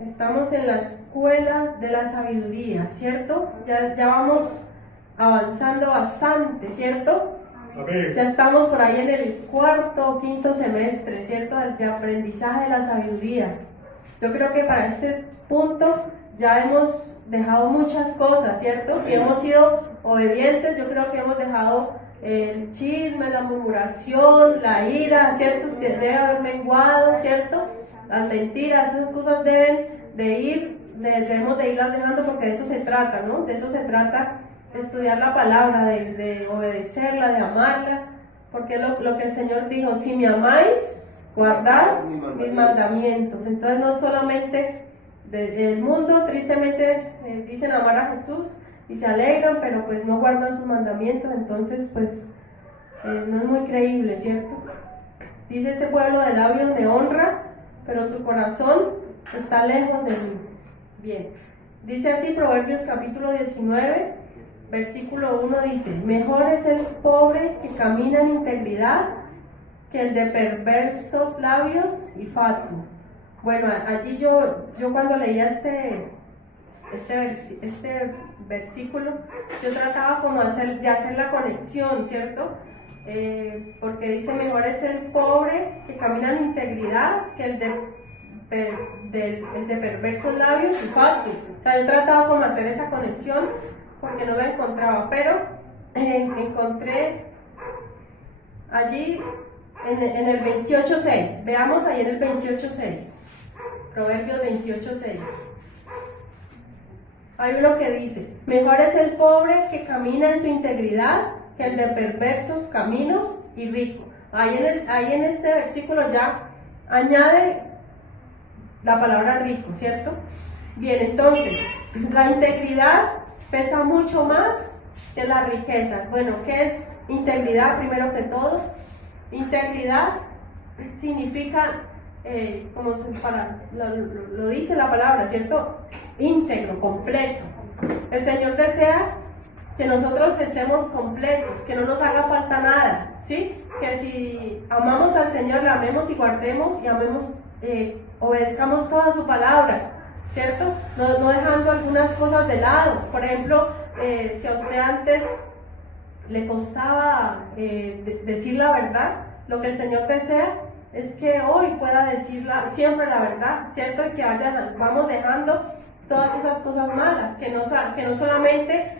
Estamos en la escuela de la sabiduría, ¿cierto? Ya vamos avanzando bastante, ¿cierto? Amén. Ya estamos por ahí en el cuarto o quinto semestre, ¿cierto? De aprendizaje de la sabiduría. Yo creo que para este punto ya hemos dejado muchas cosas, ¿cierto? Si hemos sido obedientes, yo creo que hemos dejado el chisme, la murmuración, la ira, ¿cierto? Que debe haber menguado, ¿cierto? Las mentiras, esas cosas debemos de irlas dejando, porque de eso se trata, ¿no? De eso se trata, de estudiar la palabra, de obedecerla, de amarla, porque es lo que el Señor dijo: si me amáis, guardad mis mandamientos. Entonces no solamente el mundo tristemente dicen amar a Jesús y se alegran, pero pues no guardan sus mandamientos, entonces pues no es muy creíble, ¿cierto? Dice: este pueblo de labios me honra, pero su corazón está lejos de mí. Bien, dice así Proverbios capítulo 19, versículo 1, dice: mejor es el pobre que camina en integridad que el de perversos labios y fatuo. Bueno, allí yo cuando leía este versículo, yo trataba como de hacer la conexión, ¿cierto? Porque dice: mejor es el pobre que camina en integridad que el de perversos labios y fatuo. O sea, yo trataba como hacer esa conexión porque no la encontraba, pero encontré allí en el 28.6. Veamos ahí en el 28.6. Proverbios 28.6. Hay uno que dice: mejor es el pobre que camina en su integridad que el de perversos caminos y rico. Ahí en este versículo ya añade la palabra rico, ¿cierto? Bien, entonces, la integridad pesa mucho más que la riqueza. Bueno, ¿qué es integridad primero que todo? Integridad significa, como lo dice la palabra, ¿cierto? Íntegro, completo. El Señor desea que nosotros estemos completos, que no nos haga falta nada, ¿sí? Que si amamos al Señor, le amemos y guardemos y amemos, obedezcamos toda su palabra, ¿cierto? No dejando algunas cosas de lado. Por ejemplo, si a usted antes le costaba decir la verdad, lo que el Señor desea es que hoy pueda decir siempre la verdad, ¿cierto? Y que vamos dejando todas esas cosas malas, que no solamente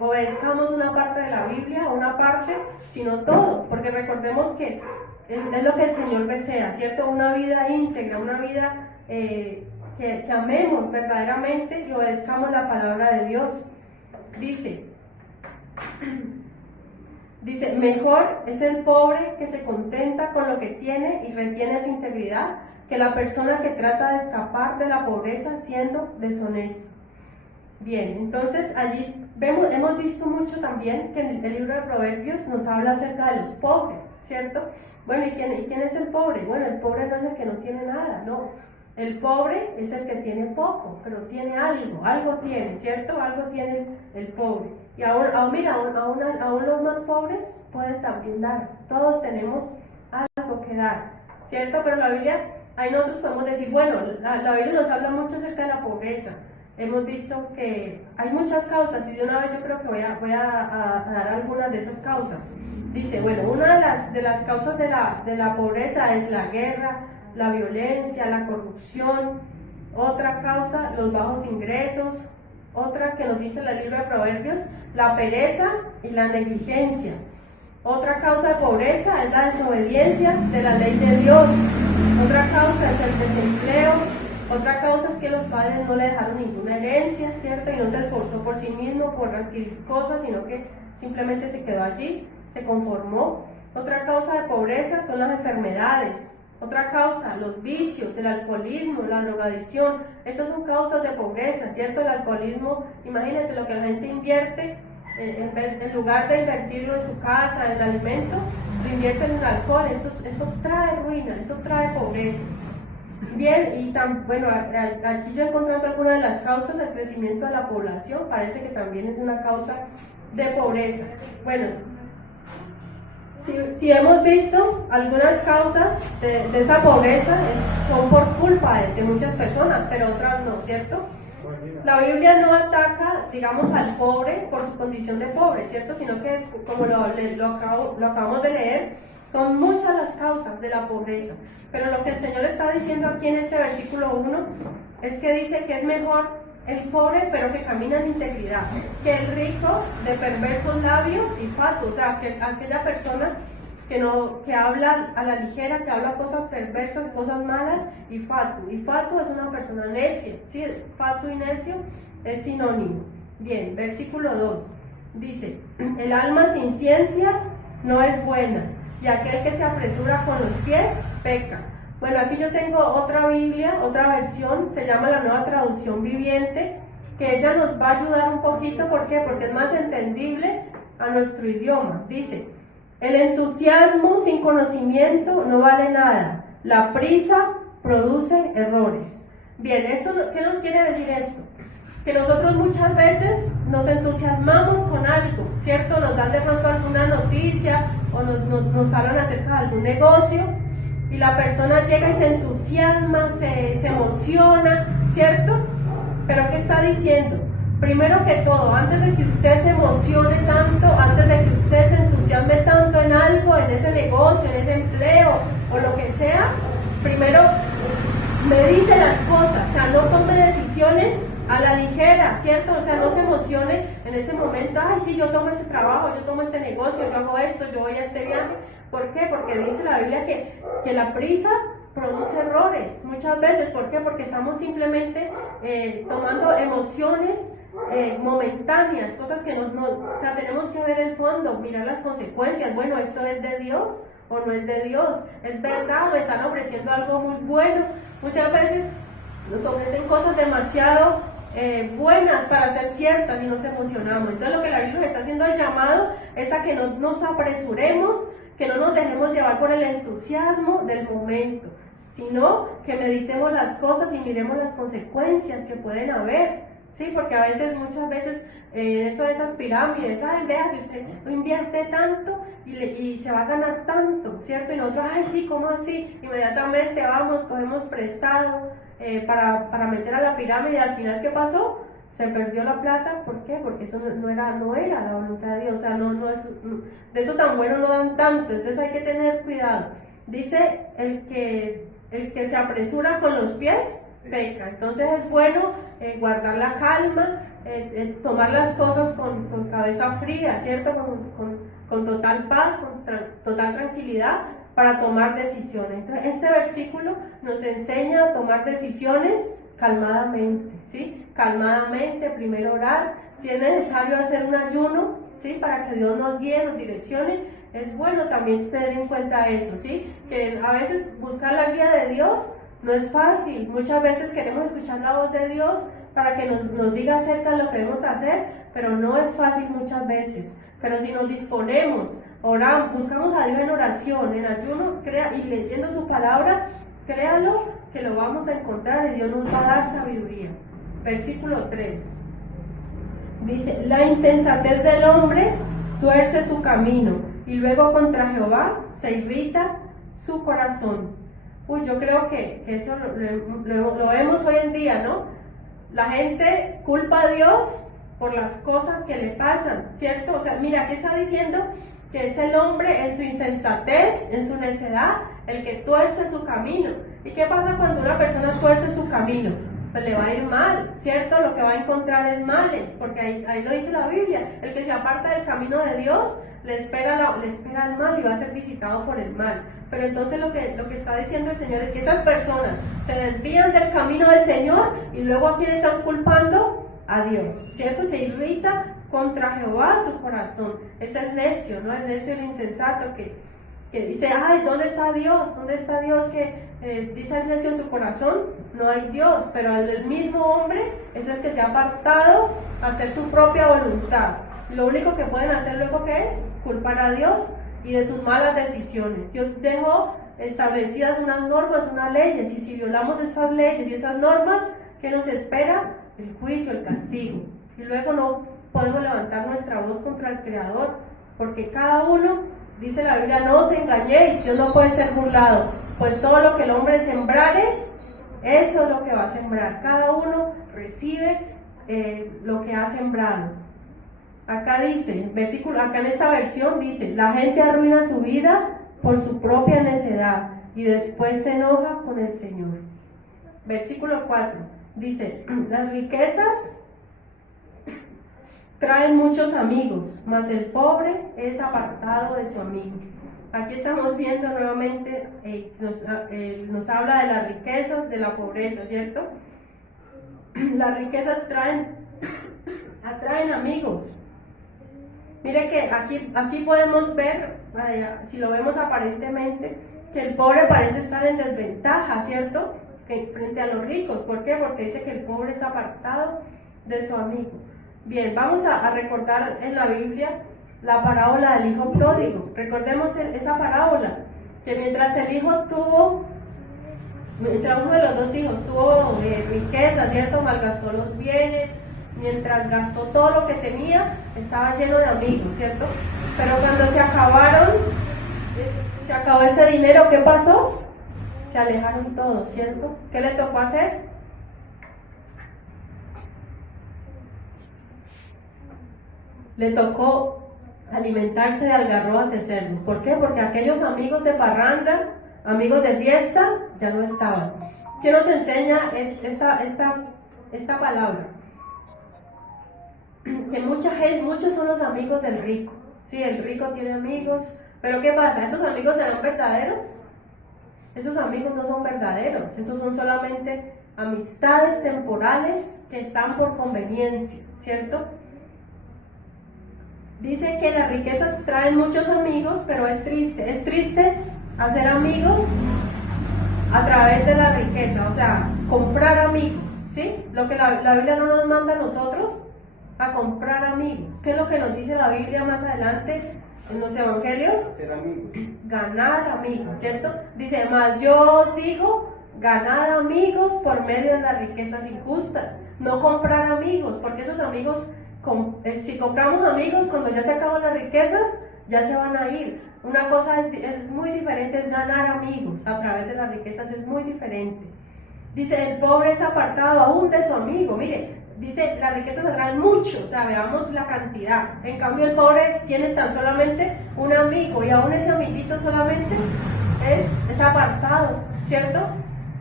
obedezcamos una parte de la Biblia, una parte, sino todo, porque recordemos que es lo que el Señor desea, ¿cierto? Una vida íntegra, una vida que amemos verdaderamente y obedezcamos la palabra de Dios. Dice: mejor es el pobre que se contenta con lo que tiene y retiene su integridad que la persona que trata de escapar de la pobreza siendo deshonesto. Bien, entonces allí hemos visto mucho también que en el libro de Proverbios nos habla acerca de los pobres, ¿cierto? Bueno, ¿y quién es el pobre? Bueno, el pobre no es el que no tiene nada, no. El pobre es el que tiene poco, pero tiene algo tiene, ¿cierto? Algo tiene el pobre. Y aún los más pobres pueden también dar. Todos tenemos algo que dar, ¿cierto? Pero la Biblia, ahí nosotros podemos decir, bueno, la Biblia nos habla mucho acerca de la pobreza. Hemos visto que hay muchas causas, y de una vez yo creo que voy a dar algunas de esas causas. Dice, bueno, una de las causas de la pobreza es la guerra, la violencia, la corrupción. Otra causa, los bajos ingresos. Otra que nos dice el libro de Proverbios, la pereza y la negligencia. Otra causa de pobreza es la desobediencia de la ley de Dios. Otra causa es el desempleo. Otra causa es que los padres no le dejaron ninguna herencia, ¿cierto? Y no se esforzó por sí mismo, por adquirir cosas, sino que simplemente se quedó allí, se conformó. Otra causa de pobreza son las enfermedades. Otra causa, los vicios, el alcoholismo, la drogadicción. Estas son causas de pobreza, ¿cierto? El alcoholismo, imagínense lo que la gente invierte, en lugar de invertirlo en su casa, en el alimento, lo invierte en el alcohol. Esto trae ruina, esto trae pobreza. Bien, y bueno, aquí yo encontrando algunas de las causas del crecimiento de la población, parece que también es una causa de pobreza. Bueno, si hemos visto algunas causas de esa pobreza, son por culpa de muchas personas, pero otras no, ¿cierto? La Biblia no ataca, digamos, al pobre por su condición de pobre, ¿cierto? Sino que, como lo acabamos de leer, son muchas las causas de la pobreza. Pero lo que el Señor está diciendo aquí en este versículo 1 es que dice que es mejor el pobre, pero que camina en integridad, que el rico de perversos labios y fatuo, o sea, que aquella persona que habla a la ligera, que habla cosas perversas, cosas malas, y fatuo. Y fatuo es una persona necia, ¿sí? Fatuo y necio es sinónimo. Bien, versículo 2 dice: el alma sin ciencia no es buena, y aquel que se apresura con los pies peca. Bueno, aquí yo tengo otra Biblia, otra versión, se llama la Nueva Traducción Viviente, que ella nos va a ayudar un poquito. ¿Por qué? Porque es más entendible a nuestro idioma. Dice: el entusiasmo sin conocimiento no vale nada, la prisa produce errores. Bien, ¿qué nos quiere decir esto? Que nosotros muchas veces nos entusiasmamos con algo, ¿cierto? Nos dan de pronto alguna noticia o nos hablan acerca de algún negocio, y la persona llega y se entusiasma, se emociona, ¿cierto? Pero ¿qué está diciendo? Primero que todo, antes de que usted se emocione tanto, antes de que usted se entusiasme tanto en algo, en ese negocio, en ese empleo o lo que sea, primero medite las cosas, o sea, no tome decisiones a la ligera, ¿cierto? O sea, no se emocione en ese momento: ay, sí, yo tomo este trabajo, yo tomo este negocio, yo hago esto, yo voy a este viaje. ¿Por qué? Porque dice la Biblia que la prisa produce errores muchas veces. ¿Por qué? Porque estamos simplemente tomando emociones momentáneas, cosas que o sea, tenemos que ver el fondo, mirar las consecuencias. Bueno, ¿esto es de Dios o no es de Dios? ¿Es verdad o están ofreciendo algo muy bueno? Muchas veces nos ofrecen cosas demasiado buenas para ser ciertas y nos emocionamos. Entonces lo que la Biblia nos está haciendo el llamado es a que no nos apresuremos, que no nos dejemos llevar por el entusiasmo del momento, sino que meditemos las cosas y miremos las consecuencias que pueden haber, ¿sí? Porque a veces, muchas veces, eso de esas pirámides, ay, vea que usted invierte tanto y se va a ganar tanto, ¿cierto? Y nosotros, ay, sí, ¿cómo así? Inmediatamente vamos, cogemos prestado para meter a la pirámide, y al final, ¿qué pasó? Se perdió la plata. ¿Por qué? Porque eso no era la voluntad de Dios. O sea, de eso tan bueno no dan tanto. Entonces hay que tener cuidado. Dice: el que se apresura con los pies peca. Entonces es bueno guardar la calma, tomar las cosas con cabeza fría, ¿cierto? Con total paz, con total tranquilidad, para tomar decisiones. Entonces, este versículo nos enseña a tomar decisiones calmadamente, ¿sí? Calmadamente, primero orar. Si es necesario hacer un ayuno, ¿sí? Para que Dios nos guíe, nos direccione, es bueno también tener en cuenta eso, ¿sí? Que a veces buscar la guía de Dios no es fácil. Muchas veces queremos escuchar la voz de Dios para que nos diga acerca de lo que debemos hacer, pero no es fácil muchas veces. Pero si nos disponemos, oramos, buscamos a Dios en oración, en ayuno, y leyendo su palabra, créalo que lo vamos a encontrar, y Dios nos va a dar sabiduría. Versículo 3 dice: la insensatez del hombre tuerce su camino, y luego contra Jehová se irrita su corazón. Uy, yo creo que eso lo vemos hoy en día, ¿no? La gente culpa a Dios por las cosas que le pasan, ¿cierto? O sea, mira, ¿qué está diciendo? Que es el hombre en su insensatez, en su necedad, el que tuerce su camino. ¿Y qué pasa cuando una persona tuerce su camino? Pues le va a ir mal, ¿cierto? Lo que va a encontrar es males, porque ahí lo dice la Biblia: el que se aparta del camino de Dios le espera el mal y va a ser visitado por el mal. Pero entonces lo que está diciendo el Señor es que esas personas se desvían del camino del Señor, y luego ¿a quién están culpando? A Dios, ¿cierto? Se irrita contra Jehová su corazón. Es el necio, ¿no? El necio, el insensato que dice: ay, ¿dónde está Dios? ¿Dónde está Dios? Que dice el necio en su corazón: no hay Dios. Pero el mismo hombre es el que se ha apartado a hacer su propia voluntad. Lo único que pueden hacer luego, ¿qué es? Culpar a Dios y de sus malas decisiones. Dios dejó establecidas unas normas, unas leyes, y si violamos esas leyes y esas normas, ¿qué nos espera? El juicio, el castigo. Y luego no podemos levantar nuestra voz contra el Creador, porque cada uno Dice la Biblia, no os engañéis, Dios no puede ser burlado, pues todo lo que el hombre sembrare, eso es lo que va a sembrar. Cada uno recibe lo que ha sembrado. Acá dice, acá en esta versión dice, la gente arruina su vida por su propia necedad y después se enoja con el Señor. Versículo 4 dice, las riquezas traen muchos amigos, mas el pobre es apartado de su amigo. Aquí estamos viendo nuevamente, nos habla de las riquezas, de la pobreza, ¿cierto? Las riquezas atraen amigos. Mire que aquí podemos ver, si lo vemos aparentemente, que el pobre parece estar en desventaja, ¿cierto? Frente a los ricos. ¿Por qué? Porque dice que el pobre es apartado de su amigo. Bien, vamos a recordar en la Biblia la parábola del hijo pródigo. Recordemos esa parábola, que mientras uno de los dos hijos tuvo riqueza, ¿cierto? Malgastó los bienes, mientras gastó todo lo que tenía, estaba lleno de amigos, ¿cierto? Pero cuando se acabó ese dinero, ¿qué pasó? Se alejaron todos, ¿cierto? ¿Qué le tocó hacer? Le tocó alimentarse de algarrobas de cerdos. ¿Por qué? Porque aquellos amigos de parranda, amigos de fiesta, ya no estaban. ¿Qué nos enseña esta palabra? Que muchos son los amigos del rico. Sí, el rico tiene amigos, pero ¿qué pasa? ¿Esos amigos serán verdaderos? Esos amigos no son verdaderos, esos son solamente amistades temporales que están por conveniencia, ¿cierto? Dice que las riquezas traen muchos amigos, pero es triste hacer amigos a través de la riqueza, o sea, comprar amigos, ¿sí? Lo que la Biblia no nos manda a nosotros, a comprar amigos. ¿Qué es lo que nos dice la Biblia más adelante en los evangelios? Hacer amigos. Ganar amigos, ¿cierto? Dice, más yo os digo, ganar amigos por medio de las riquezas injustas, no comprar amigos, porque esos amigos, si compramos amigos, cuando ya se acaban las riquezas, ya se van a ir. Una cosa es muy diferente, es ganar amigos a través de las riquezas, es muy diferente. Dice, el pobre es apartado aún de su amigo. Mire, dice, las riquezas atraen mucho, o sea, veamos la cantidad. En cambio, el pobre tiene tan solamente un amigo, y aún ese amiguito solamente es apartado, ¿cierto?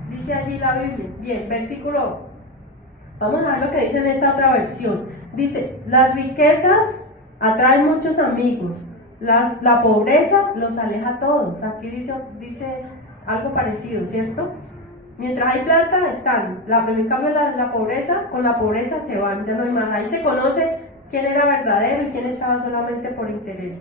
Dice allí la Biblia. Bien, versículo, vamos a ver lo que dice en esta otra versión. Dice, las riquezas atraen muchos amigos, la pobreza los aleja a todos. Aquí dice algo parecido, ¿cierto? Mientras hay plata, están. En cambio, la pobreza, con la pobreza se van, ya no hay más. Ahí se conoce quién era verdadero y quién estaba solamente por interés.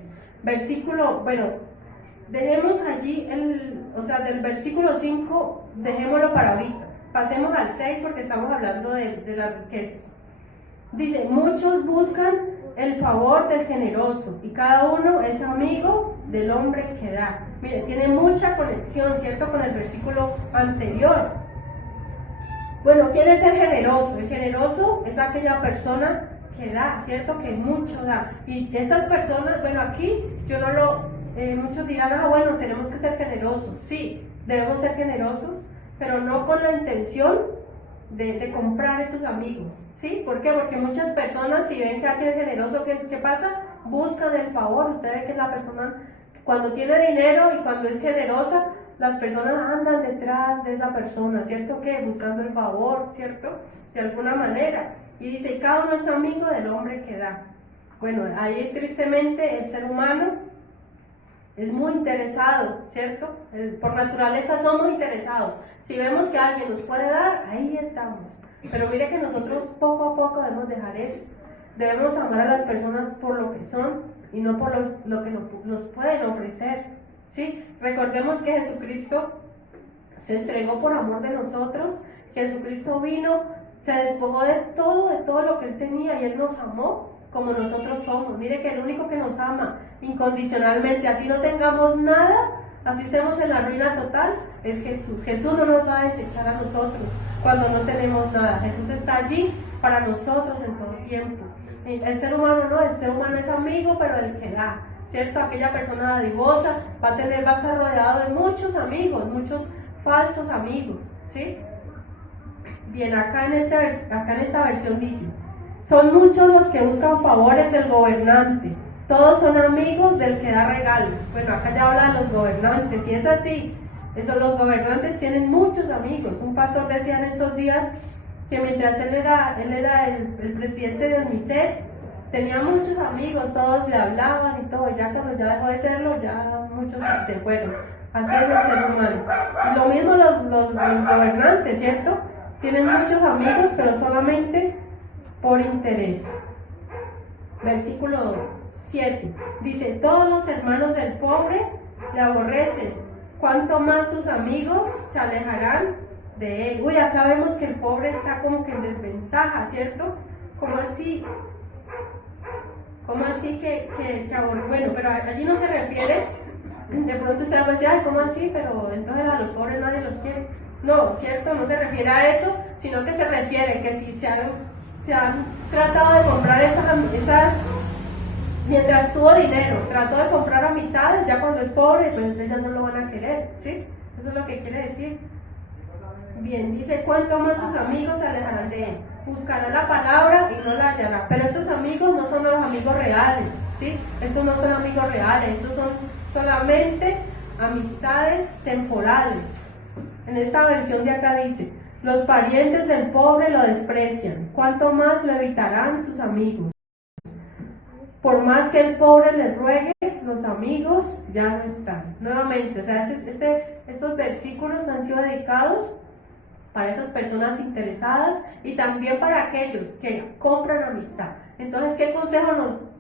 Dejemos allí, del versículo 5, dejémoslo para ahorita. Pasemos al 6 porque estamos hablando de las riquezas. Dice, muchos buscan el favor del generoso y cada uno es amigo del hombre que da. Mire, tiene mucha conexión, ¿cierto?, con el versículo anterior. Bueno, ¿quién es el generoso? El generoso es aquella persona que da, ¿cierto?, que mucho da. Y esas personas, bueno, aquí muchos dirán, bueno, tenemos que ser generosos. Sí, debemos ser generosos, pero no con la intención de comprar esos amigos, ¿sí? ¿Por qué? Porque muchas personas, si ven que alguien es generoso, ¿qué pasa? Buscan el favor. Ustedes que la persona, cuando tiene dinero y cuando es generosa, las personas andan detrás de esa persona, ¿cierto? ¿Qué? Buscando el favor, ¿cierto? De alguna manera. Y dice, cada uno es amigo del hombre que da. Bueno, ahí tristemente el ser humano es muy interesado, ¿cierto? Por naturaleza somos interesados. Si vemos que alguien nos puede dar, ahí estamos. Pero mire que nosotros poco a poco debemos dejar eso. Debemos amar a las personas por lo que son y no por lo que nos pueden ofrecer, ¿sí? Recordemos que Jesucristo se entregó por amor de nosotros. Jesucristo vino, se despojó de todo lo que Él tenía y Él nos amó como nosotros somos. Mire que el único que nos ama incondicionalmente, así no tengamos nada, así estemos en la ruina total, es Jesús. Jesús no nos va a desechar a nosotros cuando no tenemos nada. Jesús está allí para nosotros en todo tiempo. El ser humano no, el ser humano es amigo, pero el que da. ¿cierto? Aquella persona dadivosa va a estar rodeado de muchos amigos, muchos falsos amigos, ¿sí? Bien, acá en esta versión dice, son muchos los que buscan favores del gobernante, todos son amigos del que da regalos. Bueno, acá ya habla de los gobernantes, y es así, los gobernantes tienen muchos amigos. Un pastor decía en estos días que mientras él era el presidente de UNICEF, tenía muchos amigos, todos le hablaban y todo, ya cuando ya dejó de serlo, ya muchos se fueron. Así es el ser humano. Y lo mismo los gobernantes, ¿cierto? Tienen muchos amigos, pero solamente por interés. Versículo 7. Dice, todos los hermanos del pobre le aborrecen, cuanto más sus amigos se alejarán de él. Uy, acá vemos que el pobre está como que en desventaja, ¿cierto? ¿Cómo así? ¿Cómo así bueno, pero allí no se refiere, de pronto usted va a decir, ay, ¿cómo así? Pero entonces a los pobres nadie los quiere. No, ¿cierto? No se refiere a eso, sino que se refiere que si se han tratado de comprar esas mientras tuvo dinero, trató de comprar amistades, ya cuando es pobre, pues ellas no lo van a querer, ¿sí? Eso es lo que quiere decir. Bien, dice, cuanto más sus amigos se alejarán de él. Buscará la palabra y no la hallará. Pero estos amigos no son los amigos reales, ¿sí? Estos no son amigos reales, estos son solamente amistades temporales. En esta versión de acá dice, los parientes del pobre lo desprecian, cuanto más lo evitarán sus amigos. Por más que el pobre le ruegue, los amigos ya no están. Nuevamente, o sea, estos versículos han sido dedicados para esas personas interesadas y también para aquellos que compran amistad. Entonces, ¿qué consejo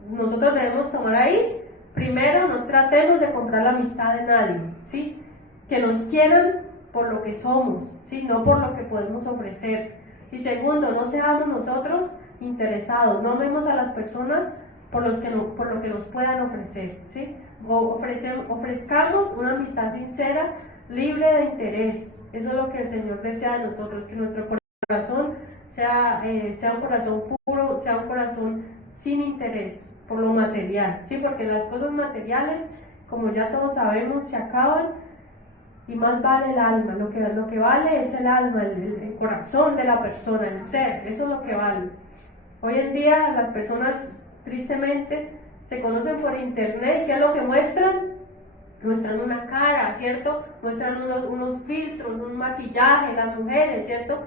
nosotros debemos tomar ahí? Primero, no tratemos de comprar la amistad de nadie, ¿sí? Que nos quieran por lo que somos, ¿sí? No por lo que podemos ofrecer. Y segundo, no seamos nosotros interesados, no vemos a las personas por lo que nos puedan ofrecer, ¿sí? Ofrezcamos una amistad sincera, libre de interés. Eso es lo que el Señor desea de nosotros, que nuestro corazón sea un corazón puro, sea un corazón sin interés por lo material, ¿sí? Porque las cosas materiales, como ya todos sabemos, se acaban y más vale el alma. Lo que vale es el alma, el corazón de la persona, el ser, eso es lo que vale. Hoy en día las personas tristemente se conocen por internet. ¿Qué es lo que muestran? Muestran una cara, ¿cierto? Muestran unos filtros, un maquillaje, las mujeres, ¿cierto?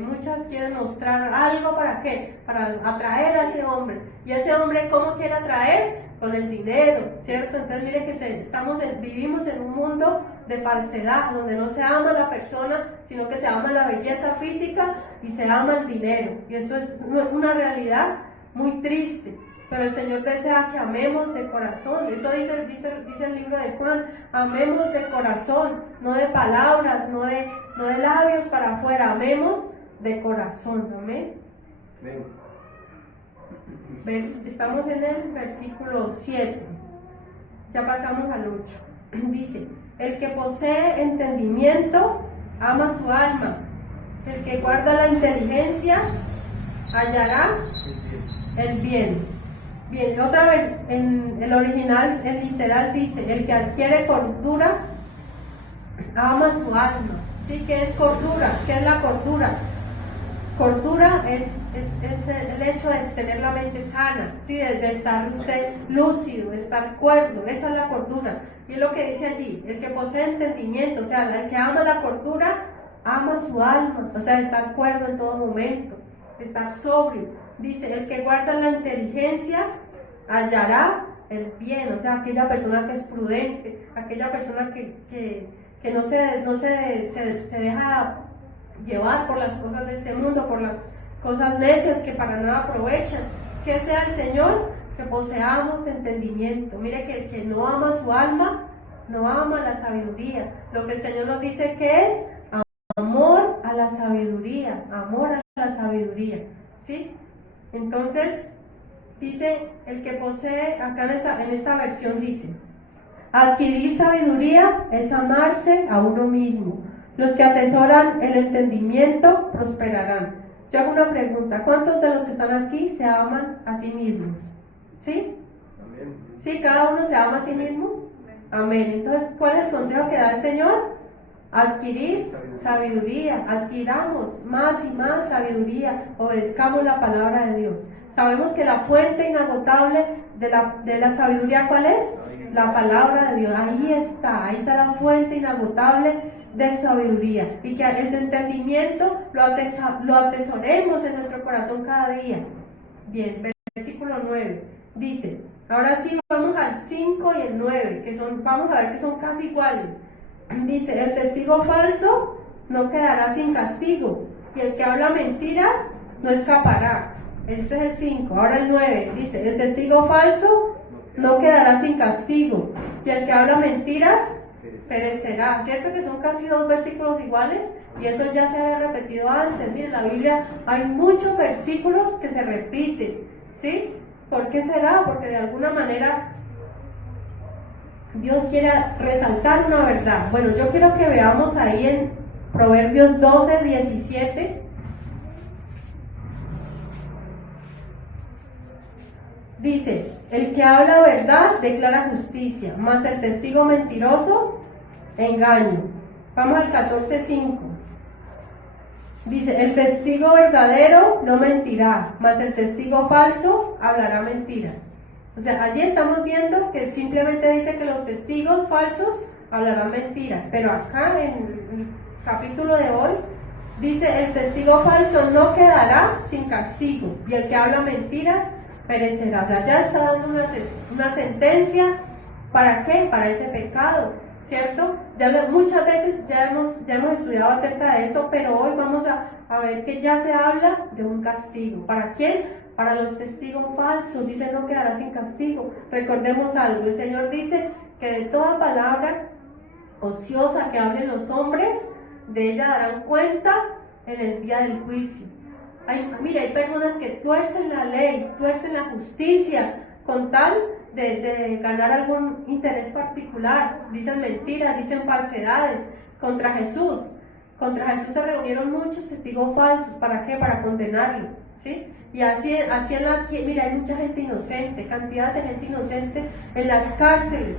Muchas quieren mostrar algo, ¿para qué? Para atraer a ese hombre. ¿Y ese hombre cómo quiere atraer? Con el dinero, ¿cierto? Entonces mire que vivimos en un mundo de falsedad, donde no se ama la persona, sino que se ama la belleza física y se ama el dinero. Y esto es una realidad muy triste, pero el Señor desea que amemos de corazón. Eso dice el libro de Juan, amemos de corazón, no de palabras, no de labios para afuera, amemos de corazón. Amén. Estamos en el versículo 7, ya pasamos al 8. Dice, el que posee entendimiento ama su alma, el que guarda la inteligencia hallará el bien. Bien, otra vez, en el original, el literal dice, el que adquiere cordura ama su alma. ¿Sí? ¿Qué es cordura? ¿Qué es la cordura? Cordura es el hecho de tener la mente sana, ¿sí? de estar usted lúcido, de estar cuerdo, esa es la cordura. Y es lo que dice allí, el que posee entendimiento, o sea, el que ama la cordura, ama su alma, o sea, estar cuerdo en todo momento, estar sobrio. Dice, el que guarda la inteligencia hallará el bien, o sea, aquella persona que es prudente, aquella persona que no se deja llevar por las cosas de este mundo, por las cosas necias que para nada aprovechan. Que sea el Señor, que poseamos entendimiento. Mire que el que no ama su alma, no ama la sabiduría. Lo que el Señor nos dice que es amor a la sabiduría, amor a la sabiduría, ¿sí? Entonces, dice, el que posee, acá en esta versión dice, adquirir sabiduría es amarse a uno mismo. Los que atesoran el entendimiento prosperarán. Yo hago una pregunta, ¿cuántos de los que están aquí se aman a sí mismos? ¿Sí? Sí, cada uno se ama a sí mismo. Amén. Entonces, ¿cuál es el consejo que da el Señor? Adquirir sabiduría. Adquiramos más y más sabiduría. Obedezcamos la palabra de Dios. Sabemos que la fuente inagotable de la sabiduría, ¿cuál es? La palabra de Dios. Ahí está la fuente inagotable de sabiduría. Y que el entendimiento lo atesoremos en nuestro corazón cada día. Bien, versículo 9. Dice, ahora sí vamos al 5 y el 9, vamos a ver que son casi iguales. Dice, el testigo falso no quedará sin castigo, y el que habla mentiras no escapará. Este es el 5. Ahora el 9 dice, el testigo falso no quedará sin castigo, y el que habla mentiras perecerá. ¿Cierto que son casi dos versículos iguales? Y eso ya se había repetido antes. Miren, en la Biblia hay muchos versículos que se repiten, ¿sí? ¿Por qué será? Porque de alguna manera Dios quiere resaltar una verdad. Bueno, yo quiero que veamos ahí en Proverbios 12, 17. Dice, el que habla verdad declara justicia, mas el testigo mentiroso, engaño. Vamos al 14:5. Dice, el testigo verdadero no mentirá, mas el testigo falso hablará mentiras. O sea, allí estamos viendo que simplemente dice que los testigos falsos hablarán mentiras, pero acá en el capítulo de hoy dice, el testigo falso no quedará sin castigo, y el que habla mentiras perecerá. O sea, ya está dando una sentencia. ¿Para qué? Para ese pecado, ¿cierto? Muchas veces ya hemos estudiado acerca de eso, pero hoy vamos a ver que ya se habla de un castigo. ¿Para quién? Para los testigos falsos. Dice, no quedará sin castigo. Recordemos algo, el Señor dice que de toda palabra ociosa que hablen los hombres, de ella darán cuenta en el día del juicio. Mira, hay personas que tuercen la ley, tuercen la justicia, con tal de ganar algún interés particular. Dicen mentiras, dicen falsedades contra Jesús. Contra Jesús se reunieron muchos testigos falsos. ¿Para qué? Para condenarlo, ¿sí? Y así mira, hay mucha gente inocente, cantidad de gente inocente en las cárceles,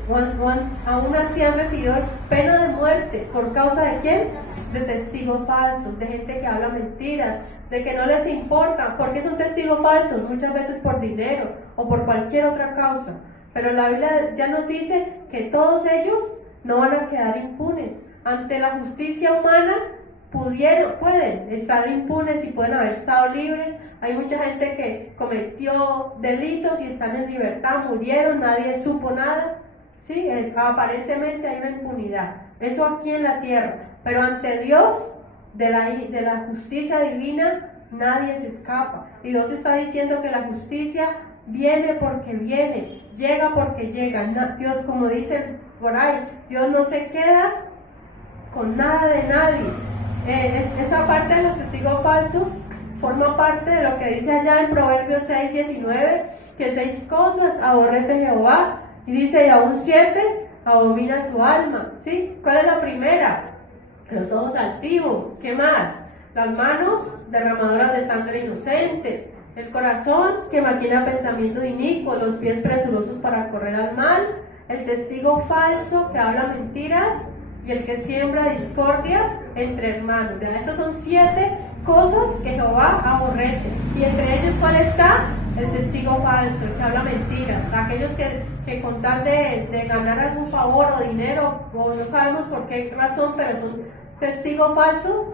aún así han recibido pena de muerte. ¿Por causa de quién? De testigos falsos, de gente que habla mentiras, de que no les importa. ¿Por qué son testigos falsos? Muchas veces por dinero o por cualquier otra causa. Pero la Biblia ya nos dice que todos ellos no van a quedar impunes. Ante la justicia humana pueden estar impunes y pueden haber estado libres. Hay mucha gente que cometió delitos y están en libertad, murieron, nadie supo nada, ¿sí? Aparentemente hay una impunidad. Eso aquí en la tierra. Pero ante Dios, de la justicia divina, nadie se escapa. Y Dios está diciendo que la justicia viene porque viene, llega porque llega. Dios, como dicen por ahí, Dios no se queda con nada de nadie. Esa parte de los testigos falsos forma parte de lo que dice allá en Proverbios 6:19, que 6 cosas aborrece Jehová, y dice, y aún 7 abomina su alma, ¿sí? ¿Cuál es la primera? Los ojos altivos. ¿Qué más? Las manos derramadoras de sangre inocente, el corazón que maquina pensamientos inicuos, los pies presurosos para correr al mal, el testigo falso que habla mentiras, y el que siembra discordia entre hermanos. Estas son 7 cosas que Jehová aborrece. Y entre ellos, ¿cuál está? El testigo falso, el que habla mentiras. Aquellos que con tal de ganar algún favor o dinero, o no sabemos por qué razón, pero son testigos falsos,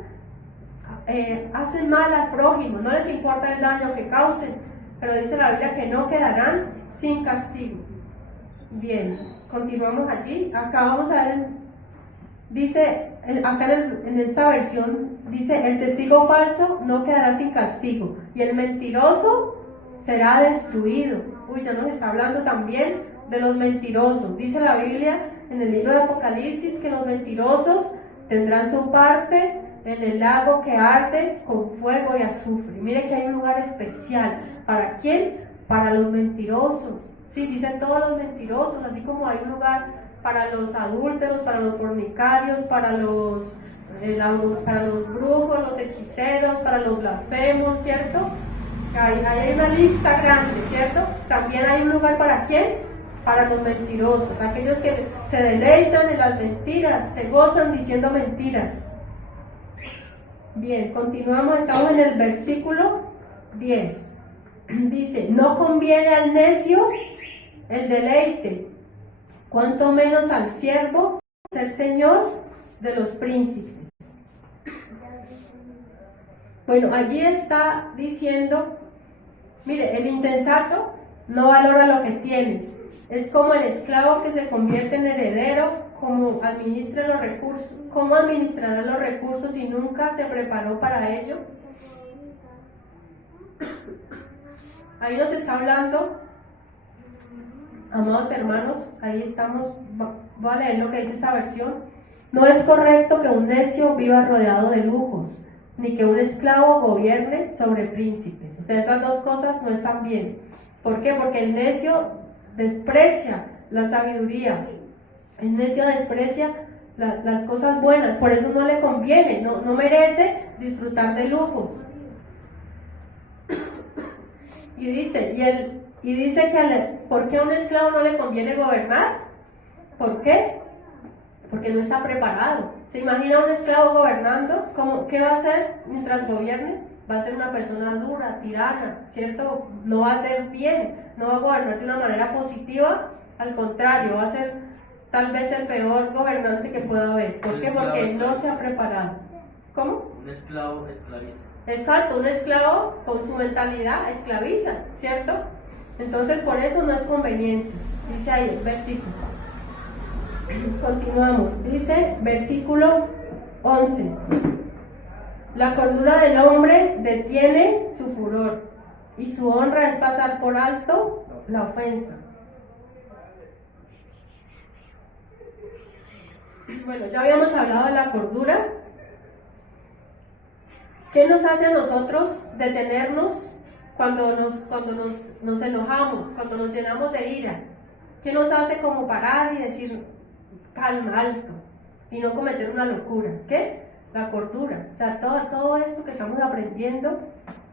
hacen mal al prójimo, no les importa el daño que causen. Pero dice la Biblia que no quedarán sin castigo. Bien, continuamos allí. Acá vamos a ver, dice, acá en esta versión, dice, el testigo falso no quedará sin castigo, y el mentiroso será destruido. Uy, ya nos está hablando también de los mentirosos. Dice la Biblia en el libro de Apocalipsis que los mentirosos tendrán su parte en el lago que arde con fuego y azufre. Mire que hay un lugar especial. ¿Para quién? Para los mentirosos. Sí, dicen todos los mentirosos, así como hay un lugar para los adúlteros, para los fornicarios, para los brujos, los hechiceros, para los blasfemos, ¿cierto? Ahí hay una lista grande, ¿cierto? También hay un lugar para quién? para los mentirosos, aquellos que se deleitan en las mentiras, se gozan diciendo mentiras. Bien, continuamos, estamos en el versículo 10. Dice, no conviene al necio el deleite, cuanto menos al siervo ser señor de los príncipes. Bueno, allí está diciendo, mire, el insensato no valora lo que tiene. Es como el esclavo que se convierte en heredero, como administra los recursos. ¿Cómo administrará los recursos si nunca se preparó para ello? Ahí nos está hablando, amados hermanos, ahí estamos, voy a leer lo que dice esta versión. No es correcto que un necio viva rodeado de lujos, ni que un esclavo gobierne sobre príncipes. O sea, esas dos cosas no están bien. ¿Por qué? Porque el necio desprecia la sabiduría, el necio desprecia las cosas buenas, por eso no le conviene, no merece disfrutar de lujos. Y dice que ¿por qué a un esclavo no le conviene gobernar? ¿Por qué? Porque no está preparado. ¿Se imagina un esclavo gobernando? ¿Qué va a hacer mientras gobierne? Va a ser una persona dura, tirana, ¿cierto? No va a ser bien, no va a gobernar de una manera positiva, al contrario, va a ser tal vez el peor gobernante que pueda haber. ¿Por qué? Porque no se ha preparado. ¿Cómo? Un esclavo esclaviza. Exacto, un esclavo con su mentalidad esclaviza, ¿cierto? Entonces por eso no es conveniente. Dice ahí el versículo. Continuamos. Dice versículo 11. La cordura del hombre detiene su furor y su honra es pasar por alto la ofensa. Bueno, ya habíamos hablado de la cordura. ¿Qué nos hace a nosotros detenernos cuando nos enojamos, cuando nos llenamos de ira? ¿Qué nos hace como parar y decir, calma, alto, y no cometer una locura? ¿Qué? La cordura. O sea, todo esto que estamos aprendiendo,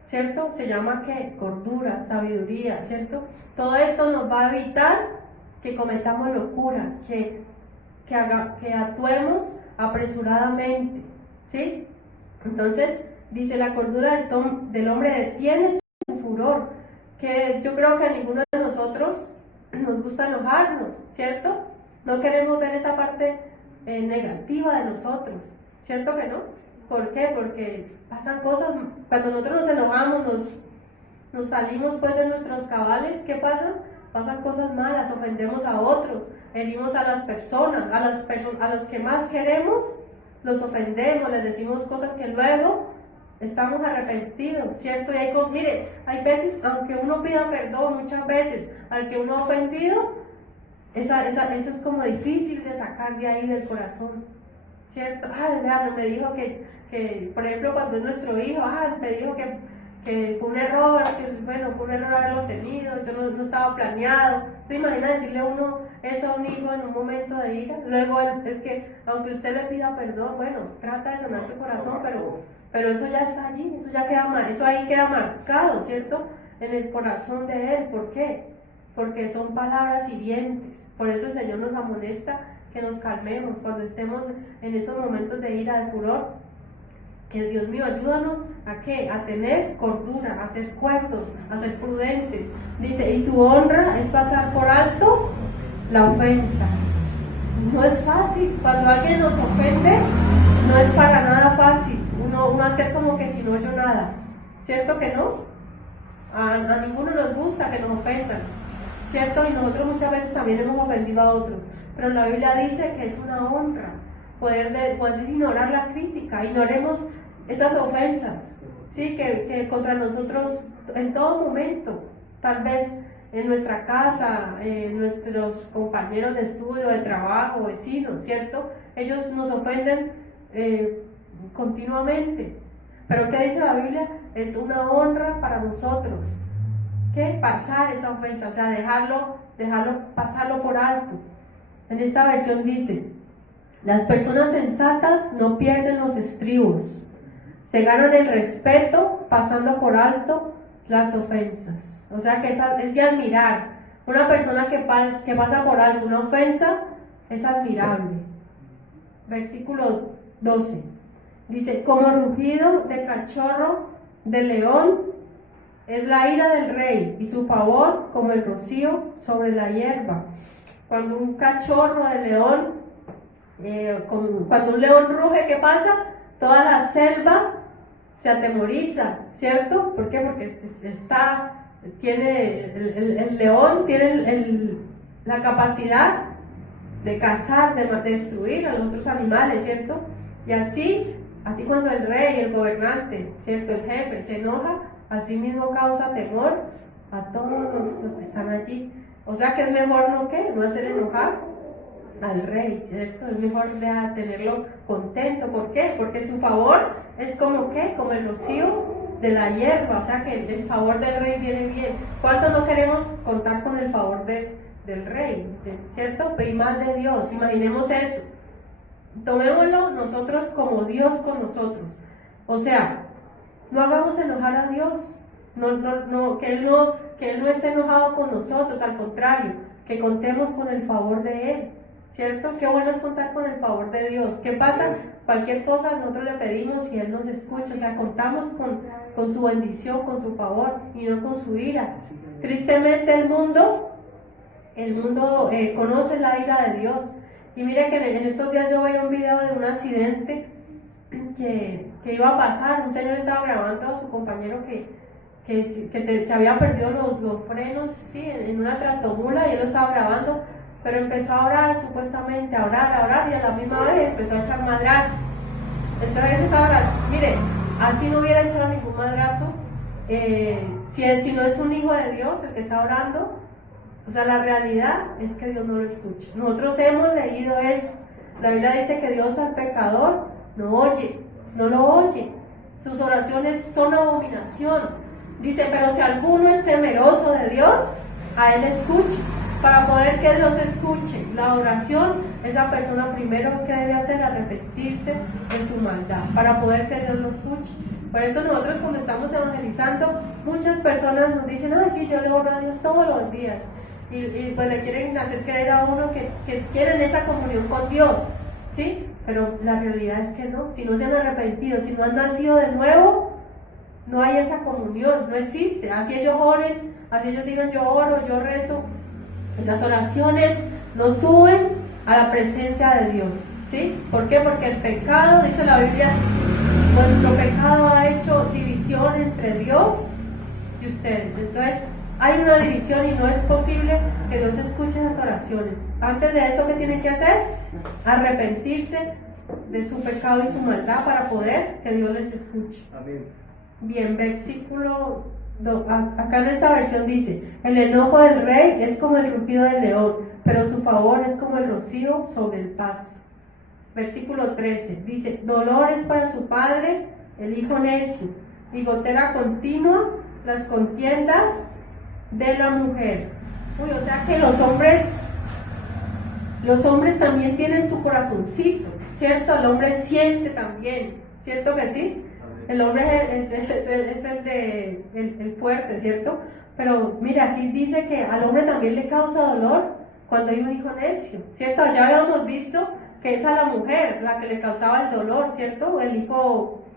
¿cierto? Se llama ¿qué? Cordura, sabiduría, ¿cierto? Todo esto nos va a evitar que cometamos locuras, que actuemos apresuradamente, ¿sí? Entonces, dice, la cordura del hombre detiene su furor, que yo creo que a ninguno de nosotros nos gusta enojarnos, ¿cierto? No queremos ver esa parte negativa de nosotros, ¿cierto que no? ¿Por qué? Porque pasan cosas, cuando nosotros nos enojamos, nos salimos pues de nuestros cabales, ¿qué pasa? Pasan cosas malas, ofendemos a otros, herimos a las personas, a los que más queremos, los ofendemos, les decimos cosas que luego estamos arrepentidos, ¿cierto? Y hay cosas, mire, hay veces, aunque uno pida perdón muchas veces, al que uno ha ofendido, esa es como difícil de sacar de ahí del corazón, ¿cierto? Vean, me dijo que, por ejemplo, cuando es nuestro hijo, me dijo que fue un error, fue un error haberlo tenido, yo no estaba planeado. ¿Se imagina decirle a uno eso a un hijo en un momento de ira? Luego, el que, aunque usted le pida perdón, bueno, trata de sanar su corazón, pero eso ya está allí, eso ahí queda marcado, ¿cierto? En el corazón de él. ¿Por qué? Porque son palabras hirientes. Por eso el Señor nos amonesta que nos calmemos cuando estemos en esos momentos de ira, de furor. Que Dios mío, ayúdanos ¿a qué? A tener cordura, a ser cuerdos, a ser prudentes. Dice, y su honra es pasar por alto la ofensa. No es fácil, cuando alguien nos ofende, no es para nada fácil. Uno hacer como que si no oyó nada. ¿Cierto que no? A ninguno nos gusta que nos ofendan, ¿cierto? Y nosotros muchas veces también hemos ofendido a otros. Pero la Biblia dice que es una honra poder ignorar la crítica, ignoremos esas ofensas, ¿sí? que contra nosotros en todo momento, tal vez en nuestra casa, nuestros compañeros de estudio, de trabajo, vecinos, ¿cierto? Ellos nos ofenden continuamente. Pero ¿qué dice la Biblia? Es una honra para nosotros, ¿qué? Pasar esa ofensa, o sea, pasarlo por alto. En esta versión dice, las personas sensatas no pierden los estribos, se ganan el respeto pasando por alto las ofensas. O sea que es de admirar Una persona que pasa por alto una ofensa es admirable. Versículo 12. Dice, como rugido de cachorro de león es la ira del rey, y su favor como el rocío sobre la hierba. Cuando un cachorro de león, cuando un león ruge, ¿qué pasa? Toda la selva se atemoriza, ¿cierto? ¿Por qué? Porque el león tiene la capacidad de cazar, de destruir a los otros animales, ¿cierto? Y así cuando el rey, el gobernante, ¿cierto? El jefe se enoja, así mismo causa temor a todos los que están allí. O sea que es mejor no hacer enojar al rey, ¿cierto? Es mejor tenerlo contento. ¿Por qué? Porque su favor es como el rocío de la hierba, o sea que el favor del rey viene bien. ¿Cuántos no queremos contar con el favor del rey, ¿cierto? Y más de Dios, imaginemos eso. Tomémoslo nosotros como Dios con nosotros. O sea, no hagamos enojar a Dios, que Él no esté enojado con nosotros, al contrario, que contemos con el favor de Él, ¿cierto? Qué bueno es contar con el favor de Dios. ¿Qué pasa? Cualquier cosa nosotros le pedimos y Él nos escucha, o sea, contamos con su bendición, con su favor y no con su ira. Tristemente el mundo conoce la ira de Dios. Y mira que en estos días yo veía un video de un accidente que iba a pasar. Un señor estaba grabando a su compañero que había perdido los frenos, sí, en una tractomula, y él lo estaba grabando, pero empezó a orar, supuestamente, a orar, y a la misma vez empezó a echar madrazo. Entonces él estaba orando. Mire, así no hubiera echado ningún madrazo, si no es un hijo de Dios el que está orando. O sea, la realidad es que Dios no lo escucha. Nosotros hemos leído eso. La Biblia dice que Dios al pecador no lo oye. Sus oraciones son abominación. Dice, pero si alguno es temeroso de Dios, a Él escuche. Para poder que Él los escuche, la oración, esa persona primero que debe hacer es arrepentirse de su maldad, para poder que Dios lo escuche. Por eso nosotros, cuando estamos evangelizando, muchas personas nos dicen, ay, sí, yo le oro a Dios todos los días. Y pues le quieren hacer creer a uno que quieren esa comunión con Dios, ¿sí? Pero la realidad es que no. Si no se han arrepentido, si no han nacido de nuevo, no hay esa comunión, no existe. Así ellos oren, así ellos digan, yo oro, yo rezo, las oraciones no suben a la presencia de Dios, ¿sí? ¿Por qué? Porque el pecado, dice la Biblia, nuestro pecado ha hecho división entre Dios y ustedes. Entonces hay una división y no es posible que Dios escuche esas oraciones. Antes de eso, ¿qué tienen que hacer? Arrepentirse de su pecado y su maldad para poder que Dios les escuche. Amén. Bien, versículo acá en esta versión dice, el enojo del rey es como el rugido del león, pero su favor es como el rocío sobre el pasto. Versículo 13 dice, dolor es para su padre el hijo necio, y gotera continua las contiendas de la mujer. Uy, o sea que los hombres también tienen su corazoncito, ¿cierto? El hombre siente también, ¿cierto que sí? El hombre es el fuerte, ¿cierto? Pero mira, aquí dice que al hombre también le causa dolor cuando hay un hijo necio, ¿cierto? Ya habíamos visto que es a la mujer la que le causaba el dolor, ¿cierto? El hijo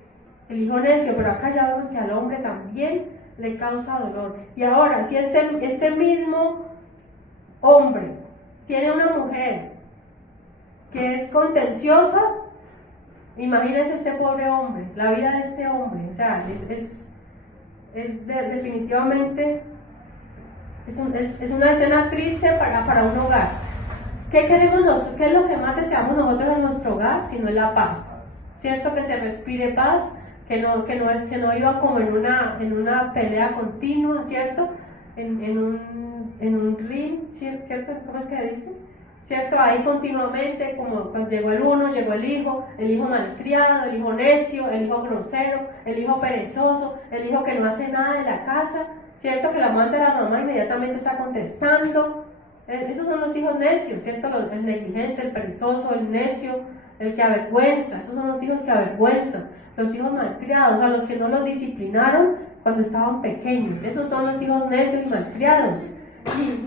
necio, pero acá ya vemos que al hombre también le causa dolor. Y ahora, si este mismo hombre tiene una mujer que es contenciosa, imagínense este pobre hombre, la vida de este hombre, o sea, definitivamente es una escena triste para un hogar. ¿Qué queremos nosotros? ¿Qué es lo que más deseamos nosotros en nuestro hogar? Sino es la paz, ¿cierto? Que se respire paz, que no iba como en una pelea continua, ¿cierto? En un ring, ¿cierto? ¿Cómo es que dice? ¿Cierto? Ahí continuamente, como cuando llegó el uno, llegó el hijo malcriado, el hijo necio, el hijo grosero, el hijo perezoso, el hijo que no hace nada de la casa, ¿cierto? Que la manda la mamá inmediatamente está contestando. Esos son los hijos necios, ¿cierto? El negligente, el perezoso, el necio, el que avergüenza. Esos son los hijos que avergüenzan. Los hijos malcriados, a los que no los disciplinaron cuando estaban pequeños. Esos son los hijos necios y malcriados.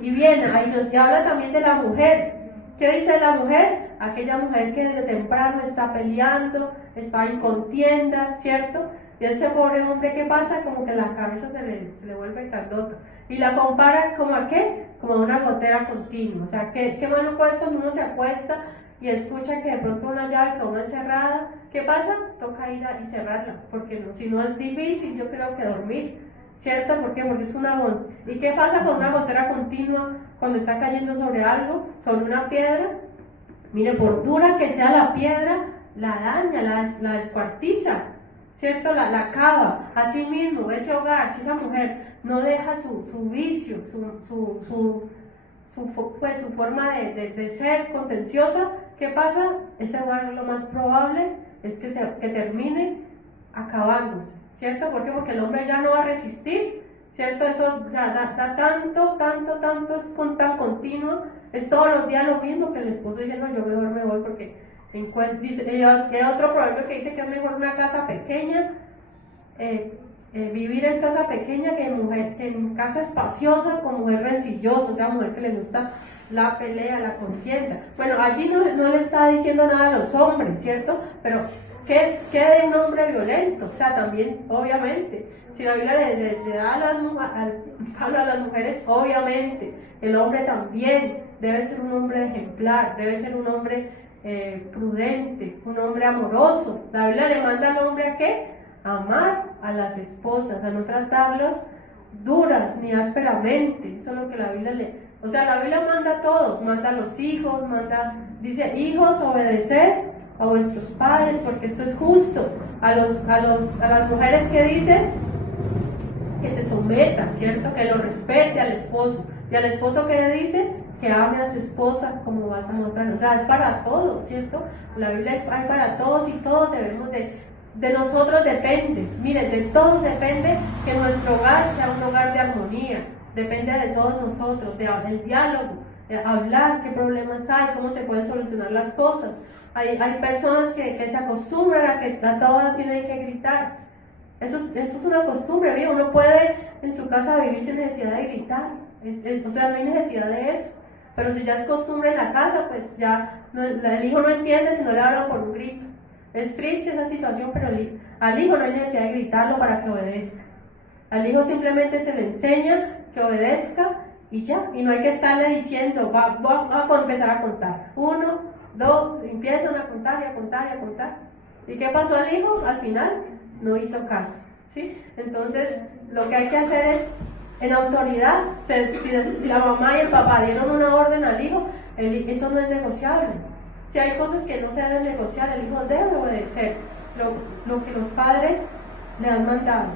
Y bien, ahí nos habla también de la mujer. ¿Qué dice la mujer? Aquella mujer que desde temprano está peleando, está en contienda, ¿cierto? Y ese pobre hombre, ¿qué pasa? Como que la cabeza se le vuelve grandota. Y la compara como a qué? Como a una gotera continua. O sea, ¿qué malo pues cuando uno se acuesta y escucha que de pronto una llave quedó encerrada? ¿Qué pasa? Toca ir y cerrarla, porque no, si no es difícil, yo creo que dormir. ¿Cierto? ¿Por qué? Porque es una gotera. ¿Y qué pasa con una gotera continua cuando está cayendo sobre algo, sobre una piedra? Mire, por dura que sea la piedra, la daña, la descuartiza, ¿cierto? La acaba. Así mismo, ese hogar, si esa mujer no deja su vicio, su forma de ser contenciosa, ¿qué pasa? Ese hogar lo más probable es que termine acabándose. ¿Cierto? ¿Por qué? Porque el hombre ya no va a resistir, ¿cierto? Eso da tanto, es tan continuo, es todos los días lo mismo que el esposo dice, no, yo mejor me voy porque hay otro proverbio que dice que es mejor una casa pequeña, vivir en casa pequeña que en casa espaciosa con mujer rencillosa, o sea, mujer que le gusta la pelea, la contienda. Bueno, allí no le está diciendo nada a los hombres, ¿cierto? Pero ¿qué de un hombre violento? O sea, también, obviamente, si la Biblia le da a las mujeres, obviamente, el hombre también debe ser un hombre ejemplar, debe ser un hombre prudente, un hombre amoroso. La Biblia le manda al hombre a ¿qué? A amar a las esposas, a no tratarlos duras ni ásperamente. Eso es lo que la Biblia o sea, la Biblia manda a todos, manda a los hijos, dice, hijos, obedeced a vuestros padres, porque esto es justo. A las mujeres que dicen que se sometan, ¿cierto? Que lo respete al esposo. Y al esposo que le dice que ame a su esposa como vas a amar. O sea, es para todos, ¿cierto? La Biblia es para todos y todos debemos de nosotros depende. Miren, de todos depende que nuestro hogar sea un hogar de armonía. Depende de todos nosotros, del diálogo, de hablar qué problemas hay, cómo se pueden solucionar las cosas. Hay personas que se acostumbran a que a todas tienen que gritar. Eso es una costumbre, ¿bien? Uno puede en su casa vivir sin necesidad de gritar. O sea, no hay necesidad de eso. Pero si ya es costumbre en la casa, pues ya el hijo no entiende si no le hablan por un grito. Es triste esa situación, pero al hijo no hay necesidad de gritarlo para que obedezca. Al hijo simplemente se le enseña que obedezca y ya. Y no hay que estarle diciendo, va a empezar a contar. 1, 2, empiezan a contar y a contar y a contar. ¿Y qué pasó al hijo? Al final no hizo caso, ¿sí? Entonces, lo que hay que hacer es, en autoridad, si la mamá y el papá dieron una orden al hijo, eso no es negociable. Si hay cosas que no se deben negociar, el hijo debe obedecer lo que los padres le han mandado.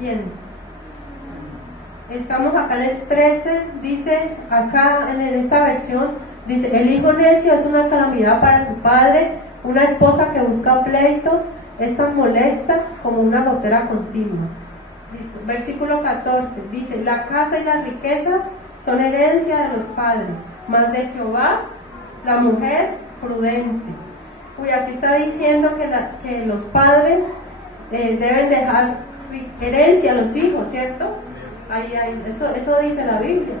Bien. Estamos acá en el 13, dice, acá en esta versión, dice, el hijo necio es una calamidad para su padre, una esposa que busca pleitos, es tan molesta como una gotera continua. Listo. Versículo 14, dice, la casa y las riquezas son herencia de los padres, mas de Jehová la mujer prudente. Uy, aquí está diciendo que los padres deben dejar herencia a los hijos, ¿cierto? Eso dice la Biblia.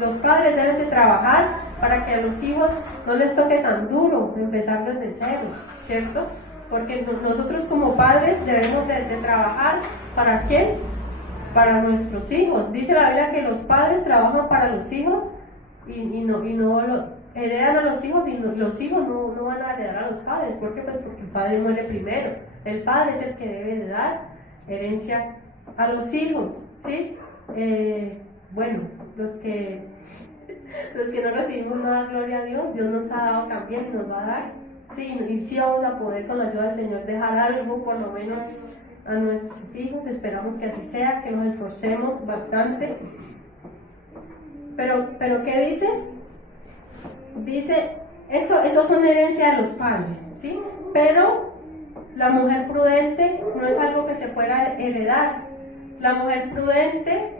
Los padres deben de trabajar para que a los hijos no les toque tan duro empezar desde cero, ¿cierto? Porque nosotros como padres debemos de trabajar ¿para quién? Para nuestros hijos. Dice la Biblia que los padres trabajan para los hijos y no heredan a los hijos, y los hijos no van a heredar a los padres. ¿Por qué? Pues porque el padre muere primero. El padre es el que debe de dar herencia a los hijos, ¿sí? Bueno, los que no recibimos nada, gloria a Dios, Dios nos ha dado también y nos va a dar, sí, y sí vamos a poder con la ayuda del Señor dejar algo por lo menos a nuestros hijos. Esperamos que así sea, que nos esforcemos bastante. Pero ¿qué dice? Dice, eso son herencia de los padres, ¿sí? Pero la mujer prudente no es algo que se pueda heredar. La mujer prudente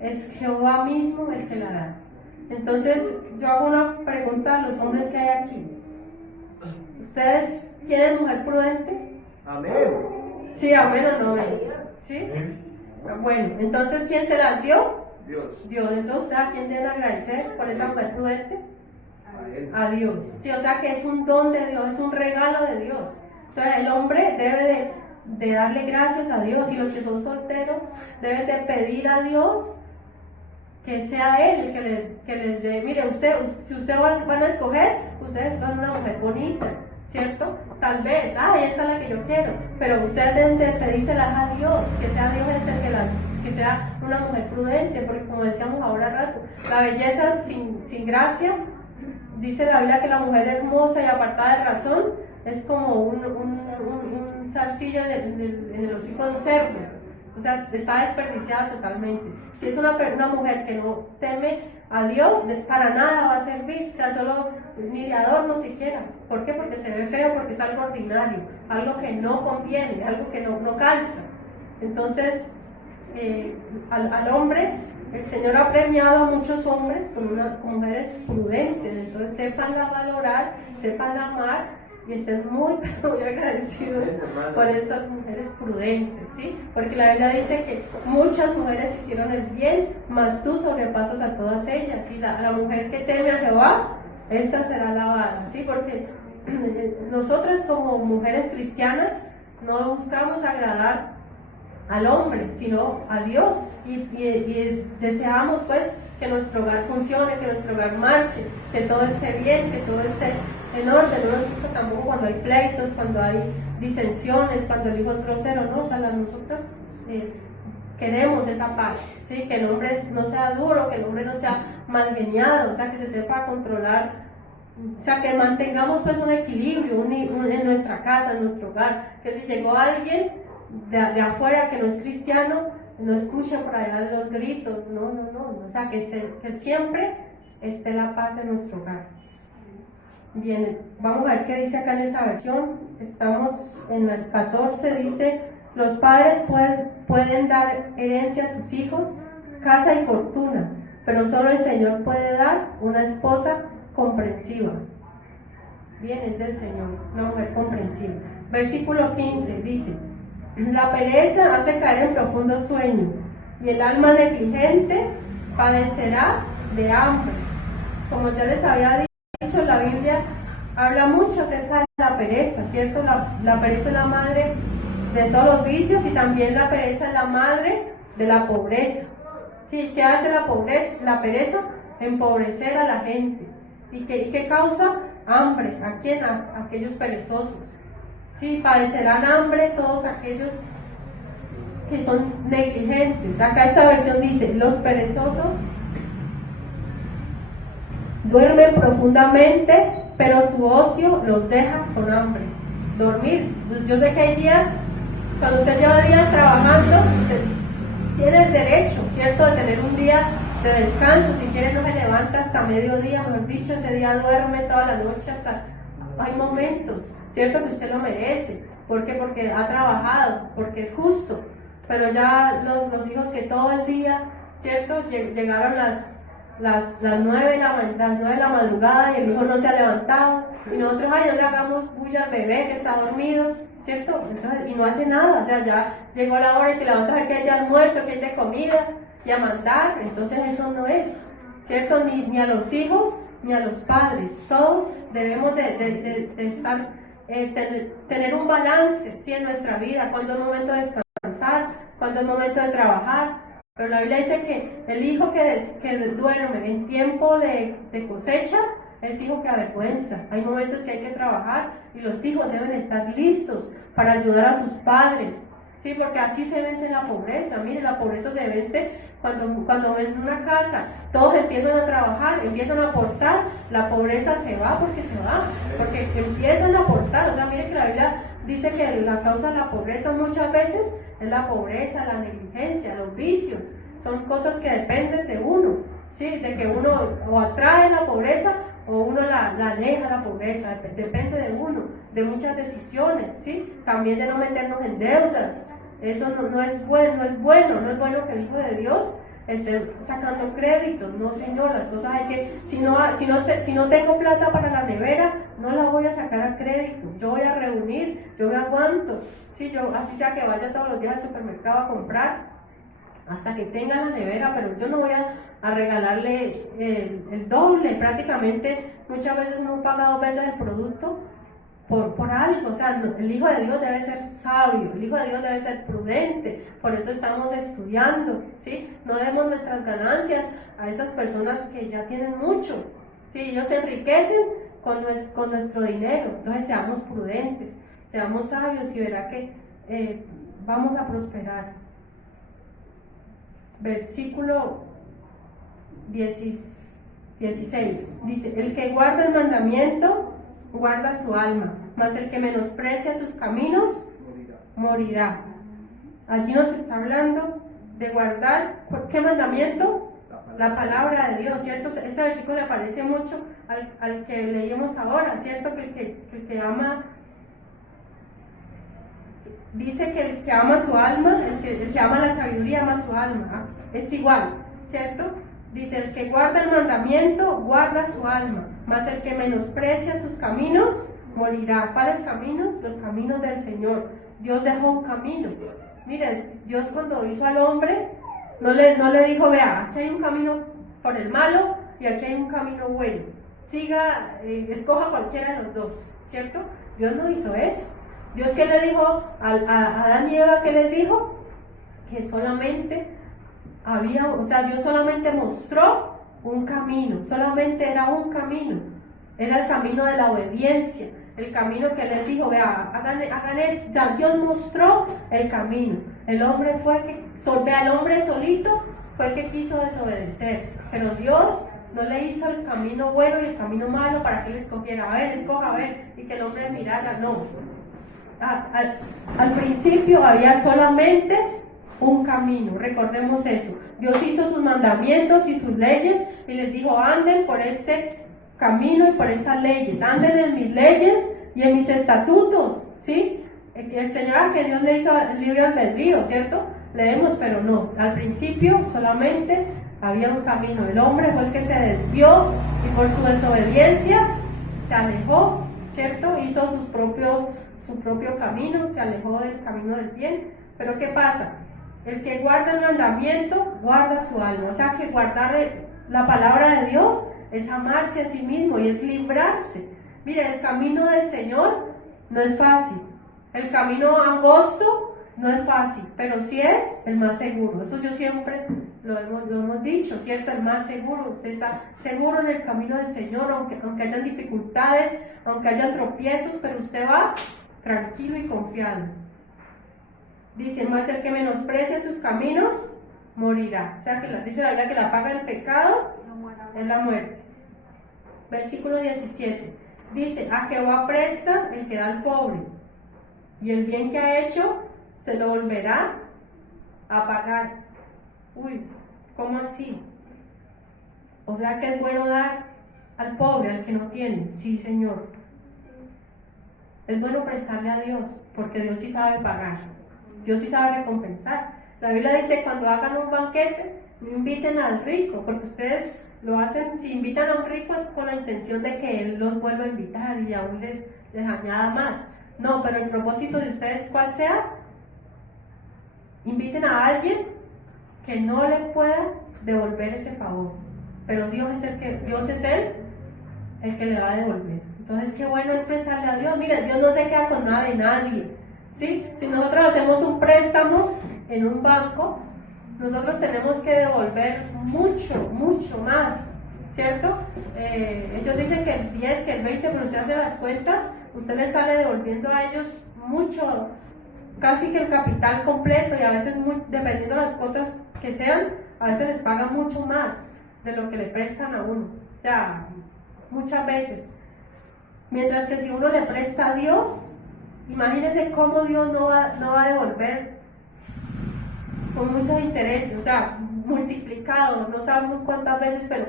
es Jehová mismo el que la da. Entonces, yo hago una pregunta a los hombres que hay aquí. ¿Ustedes quieren mujer prudente? Amén. Sí, amén o no amén. ¿Sí? Bueno, entonces, ¿quién se las dio? Dios. Dios. Entonces, ¿a quién debe agradecer por esa mujer prudente? A Él. A Dios. Sí, o sea que es un don de Dios, es un regalo de Dios. Entonces el hombre debe de darle gracias a Dios, y los que son solteros deben de pedir a Dios que sea Él el que les dé. Mire, si ustedes van a escoger, ustedes escogen una mujer bonita, ¿cierto? Tal vez, esta es la que yo quiero, pero ustedes deben de pedírselas a Dios, que sea Dios que sea una mujer prudente, porque como decíamos ahora rato, la belleza sin gracia, dice la Biblia que la mujer hermosa y apartada de razón es como un zarcillo en el hocico de un cerdo. O sea, está desperdiciada totalmente. Si es una mujer que no teme a Dios, para nada va a servir. O sea, solo ni de adorno siquiera. ¿Por qué? Porque se ve feo, porque es algo ordinario, algo que no conviene, algo que no calza. Entonces, al hombre, el Señor ha premiado a muchos hombres con mujeres prudentes. Entonces, sépanla valorar, sépanla amar, y estén muy agradecidos por estas mujeres prudentes, ¿sí? Porque la Biblia dice que muchas mujeres hicieron el bien, mas tú sobrepasas a todas ellas. Y la mujer que teme a Jehová, esta será alabada, ¿sí? Porque nosotras como mujeres cristianas no buscamos agradar al hombre, sino a Dios, y deseamos pues que nuestro hogar funcione, que nuestro hogar marche, que todo esté bien, que todo esté en orden. No nos gusta tampoco cuando hay pleitos, cuando hay disensiones, cuando el hijo es grosero, no, o sea, nosotras queremos esa paz, ¿sí? Que el hombre no sea duro, que el hombre no sea malgeniado, o sea, que se sepa controlar, o sea, que mantengamos pues un equilibrio en nuestra casa, en nuestro hogar, que si llegó alguien de afuera que no es cristiano, no escuchen por allá los gritos, no, o sea, que siempre esté la paz en nuestro hogar. Bien, vamos a ver qué dice acá en esta versión. Estamos en el 14, dice: los padres pueden dar herencia a sus hijos, casa y fortuna, pero solo el Señor puede dar una esposa comprensiva. Bien, es del Señor, una mujer comprensiva. Versículo 15 dice: la pereza hace caer en profundo sueño, y el alma negligente padecerá de hambre. Como ya les había dicho, la Biblia habla mucho acerca de la pereza, ¿cierto? La pereza es la madre de todos los vicios, y también la pereza es la madre de la pobreza. ¿Sí? ¿Qué hace la pereza? Empobrecer a la gente. ¿Y qué causa? Hambre. ¿A quién? A aquellos perezosos. Sí, padecerán hambre todos aquellos que son negligentes. Acá esta versión dice: los perezosos duermen profundamente, pero su ocio los deja con hambre. Dormir. Yo sé que hay días, cuando usted lleva días trabajando, usted tiene el derecho, ¿cierto?, de tener un día de descanso. Si quiere, no se levanta hasta mediodía, mejor dicho, ese día duerme toda la noche hasta... Hay momentos, ¿cierto?, que usted lo merece. ¿Por qué? Porque ha trabajado, porque es justo. Pero ya los hijos que todo el día, ¿cierto?, llegaron las 9 de la madrugada y el hijo no se ha levantado, y nosotros, no le hagamos bulla al bebé que está dormido, ¿cierto? Entonces, y no hace nada. O sea, ya llegó la hora y se levanta a ver que hay de almuerzo, que hay de comida, y a mandar. Entonces eso no es, ¿cierto? Ni a los hijos ni a los padres. Todos debemos de estar, tener un balance, ¿sí?, en nuestra vida, cuando es momento de descansar, cuando es momento de trabajar. Pero la Biblia dice que el hijo que duerme en tiempo de cosecha es hijo que avergüenza. Hay momentos que hay que trabajar, y los hijos deben estar listos para ayudar a sus padres, ¿sí? Porque así se vence la pobreza. Mire, la pobreza se vence cuando en una casa todos empiezan a trabajar, empiezan a aportar. La pobreza se va, porque empiezan a aportar. O sea, mire que la Biblia dice que la causa de la pobreza muchas veces es la pobreza, la negligencia, los vicios. Son cosas que dependen de uno, ¿sí? De que uno o atrae la pobreza o uno la aleja la pobreza. Depende de uno, de muchas decisiones, ¿sí? También de no meternos en deudas. Eso no es bueno, no es bueno que el Hijo de Dios esté sacando créditos. No, Señor, las cosas hay que, si no tengo plata para la nevera, no la voy a sacar a crédito. Yo voy a reunir, yo me aguanto. Sí, yo así sea que vaya todos los días al supermercado a comprar, hasta que tenga la nevera, pero yo no voy a regalarle el doble. Prácticamente muchas veces uno paga 2 veces el producto por algo. O sea, el Hijo de Dios debe ser sabio, el Hijo de Dios debe ser prudente, por eso estamos estudiando, ¿sí? No demos nuestras ganancias a esas personas que ya tienen mucho, ¿sí? Ellos se enriquecen con nuestro dinero. Entonces seamos prudentes, seamos sabios y verá que vamos a prosperar. Versículo 16 dice: el que guarda el mandamiento guarda su alma, mas el que menosprecia sus caminos morirá. Allí nos está hablando de guardar, ¿qué mandamiento? La palabra de Dios, ¿cierto? Este versículo le parece mucho al que leímos ahora, ¿cierto? Que el que ama, dice que el que ama su alma, el que ama la sabiduría ama su alma, es igual, ¿cierto? Dice: el que guarda el mandamiento guarda su alma, mas el que menosprecia sus caminos morirá. ¿Cuáles caminos? Los caminos del Señor. Dios dejó un camino. Miren, Dios cuando hizo al hombre no le dijo: vea, aquí hay un camino por el malo y aquí hay un camino bueno, siga, escoja cualquiera de los dos, ¿cierto? Dios no hizo eso. Dios, ¿qué le dijo a Adán y Eva? ¿Qué les dijo? Que solamente Dios solamente mostró un camino, solamente era un camino, era el camino de la obediencia, el camino que les dijo: vea, hagan esto. Ya Dios mostró el camino. El hombre el hombre solito fue el que quiso desobedecer, pero Dios no le hizo el camino bueno y el camino malo para que él escogiera: a ver, escoja, a ver, y que el hombre mirara. No. Al principio había solamente un camino, recordemos eso. Dios hizo sus mandamientos y sus leyes y les dijo: anden por este camino y por estas leyes, anden en mis leyes y en mis estatutos, ¿sí? El Señor, que Dios le hizo el libre albedrío, ¿cierto? Leemos, pero no, al principio solamente había un camino. El hombre fue el que se desvió y por su desobediencia se alejó, ¿cierto? Hizo su propio camino, se alejó del camino del bien. Pero ¿qué pasa? El que guarda el mandamiento guarda su alma. O sea que guardar la palabra de Dios es amarse a sí mismo y es librarse. Mire, el camino del Señor no es fácil. El camino angosto no es fácil, pero sí es el más seguro. Eso yo siempre lo hemos dicho, ¿cierto? El más seguro. Usted está seguro en el camino del Señor, aunque hayan dificultades, aunque hayan tropiezos, pero usted va tranquilo y confiado. Dice: más el que menosprecia sus caminos morirá. O sea que dice la Biblia que la paga del pecado es la muerte. Versículo 17 dice: a Jehová presta el que da al pobre, y el bien que ha hecho se lo volverá a pagar. Uy, ¿cómo así? O sea que es bueno dar al pobre, al que no tiene. Sí, Señor. Es bueno prestarle a Dios, porque Dios sí sabe pagar, Dios sí sabe recompensar. La Biblia dice: cuando hagan un banquete, no inviten al rico, porque ustedes lo hacen, si invitan a un rico es con la intención de que él los vuelva a invitar y aún les añada más. No, pero el propósito de ustedes, ¿cuál sea? Inviten a alguien que no le pueda devolver ese favor, pero Dios es el que le va a devolver. Entonces, qué bueno es prestarle a Dios. Mira, Dios no se queda con nada de nadie, ¿sí? Si nosotros hacemos un préstamo en un banco, nosotros tenemos que devolver mucho más, ¿cierto? Ellos dicen que el 10, que el 20, pero usted hace las cuentas, usted les sale devolviendo a ellos mucho, casi que el capital completo, y a veces, dependiendo de las cuotas que sean, a veces les pagan mucho más de lo que le prestan a uno. O sea, muchas veces. Mientras que si uno le presta a Dios, imagínense cómo Dios no va a devolver con muchos intereses, o sea, multiplicado, no sabemos cuántas veces, pero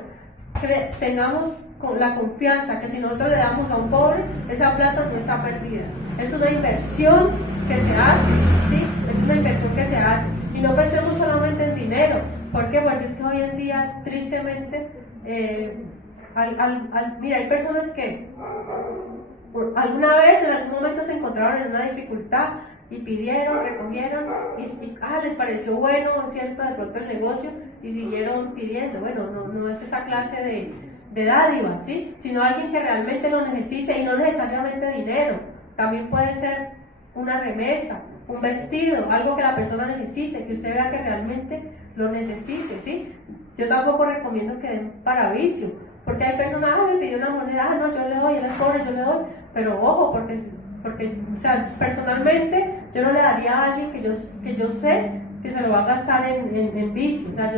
tengamos la confianza que si nosotros le damos a un pobre, esa plata no está perdida. Es una inversión que se hace, ¿sí? Es una inversión que se hace. Y no pensemos solamente en dinero. ¿Por qué? Porque es que hoy en día, tristemente, mira, hay personas que alguna vez, en algún momento se encontraron en una dificultad y pidieron, recogieron, les pareció bueno, ¿cierto? De pronto el negocio, y siguieron pidiendo. Bueno, no es esa clase de dádiva, ¿sí? Sino alguien que realmente lo necesite, y no necesariamente dinero, también puede ser una remesa, un vestido, algo que la persona necesite, que usted vea que realmente lo necesite, ¿sí? Yo tampoco recomiendo que den para vicio, porque hay personas, me pidió una moneda, no, yo le doy, él es pobre, yo le doy, pero ojo, porque, o sea, personalmente yo no le daría a alguien que yo sé que se lo va a gastar en vicio, o sea,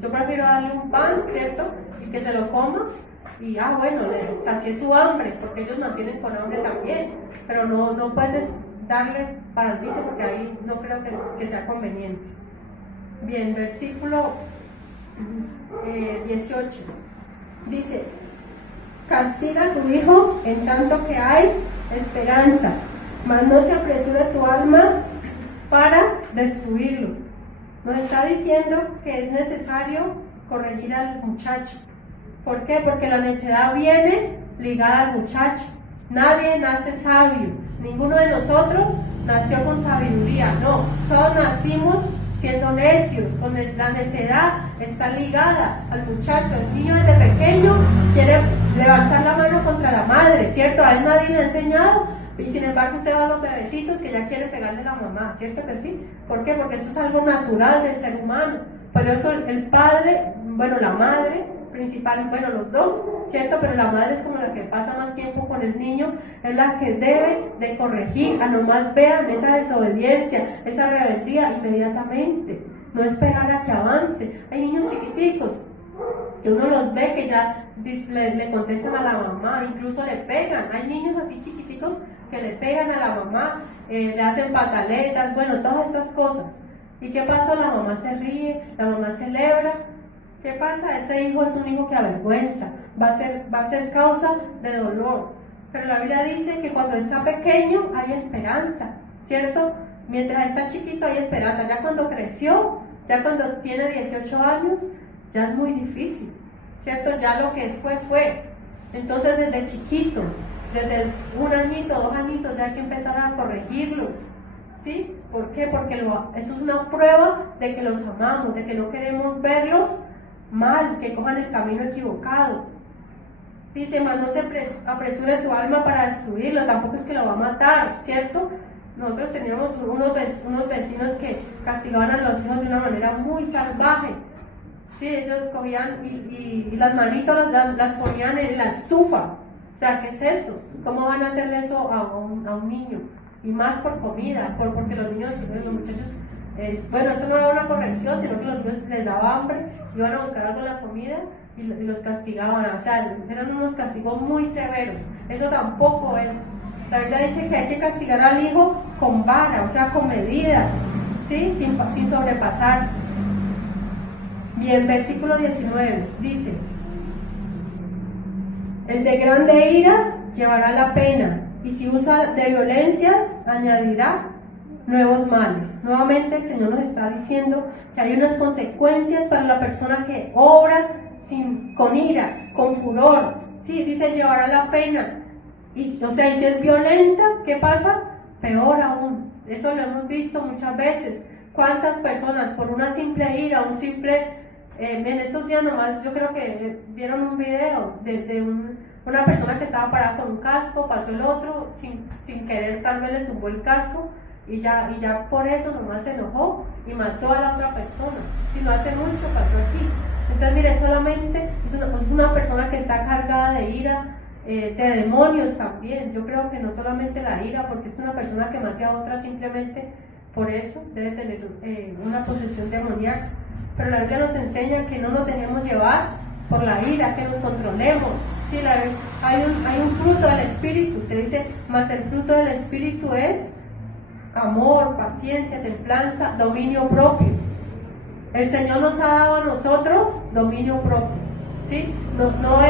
yo prefiero darle un pan, ¿cierto? Y que se lo coma, y bueno, le sacie su hambre, porque ellos mantienen con hambre también, pero no puedes darle para el vicio, porque ahí no creo que sea conveniente. Bien, versículo 18 dice: castiga a tu hijo en tanto que hay esperanza, mas no se apresure tu alma para destruirlo. Nos está diciendo que es necesario corregir al muchacho. ¿Por qué? Porque la necedad viene ligada al muchacho. Nadie nace sabio, ninguno de nosotros nació con sabiduría, no, todos nacimos siendo necios, con la necedad está ligada al muchacho. El niño desde pequeño quiere levantar la mano contra la madre, ¿cierto? A él nadie le ha enseñado, y sin embargo usted va a los bebecitos que ya quieren pegarle a la mamá, ¿cierto que sí? ¿Por qué? Porque eso es algo natural del ser humano. Pero eso el padre, bueno, la madre principal, bueno, los dos, ¿cierto? Pero la madre es como la que pasa más tiempo con el niño, es la que debe de corregir, a nomás vean esa desobediencia, esa rebeldía inmediatamente, no esperar a que avance. Hay niños chiquiticos que uno los ve que ya le contestan a la mamá, incluso le pegan. Hay niños así chiquiticos que le pegan a la mamá, le hacen pataletas, bueno, todas estas cosas. ¿Y qué pasa? La mamá se ríe, la mamá celebra. ¿Qué pasa? Este hijo es un hijo que avergüenza, va a ser causa de dolor. Pero la Biblia dice que cuando está pequeño hay esperanza, ¿cierto? Mientras está chiquito hay esperanza. Ya cuando creció, ya cuando tiene 18 años, ya es muy difícil, ¿cierto? Ya lo que fue. Entonces desde chiquitos, desde 1 añito, 2 añitos, ya hay que empezar a corregirlos, ¿sí? ¿Por qué? Porque eso es una prueba de que los amamos, de que no queremos verlos mal, que cojan el camino equivocado. Dice, mas no se apresure tu alma para destruirlo, tampoco es que lo va a matar, ¿cierto? Nosotros teníamos unos vecinos que castigaban a los hijos de una manera muy salvaje. Sí, ellos cogían y las manitos las ponían en la estufa. O sea, ¿qué es eso? ¿Cómo van a hacerle eso a un niño? Y más por comida, porque los muchachos, bueno, esto no era una corrección, sino que los niños les daba hambre, iban a buscar algo en la comida y los castigaban. O sea, eran unos castigos muy severos. Eso tampoco es. La Biblia dice que hay que castigar al hijo con vara, o sea, con medida, ¿sí? Sin sobrepasarse. Bien, versículo 19 dice: el de grande ira llevará la pena, y si usa de violencias añadirá nuevos males. Nuevamente el Señor nos está diciendo que hay unas consecuencias para la persona que obra con ira, con furor. Sí, dice llevará la pena. Y si es violenta, ¿qué pasa? Peor aún. Eso lo hemos visto muchas veces. ¿Cuántas personas por una simple ira, en estos días nomás yo creo que vieron un video de una persona que estaba parada con un casco, pasó el otro, sin querer tal vez le tumbó el casco, y ya por eso nomás se enojó y mató a la otra persona. Si no hace mucho pasó aquí. Entonces mire, solamente es una persona que está cargada de ira, de demonios también. Yo creo que no solamente la ira, porque es una persona que mate a otra simplemente por eso, debe tener una posesión demoníaca. Pero la Biblia nos enseña que no nos dejemos llevar por la ira, que nos controlemos. Sí, hay un fruto del Espíritu, que dice, mas el fruto del Espíritu es amor, paciencia, templanza, dominio propio. El Señor nos ha dado a nosotros dominio propio, ¿sí? No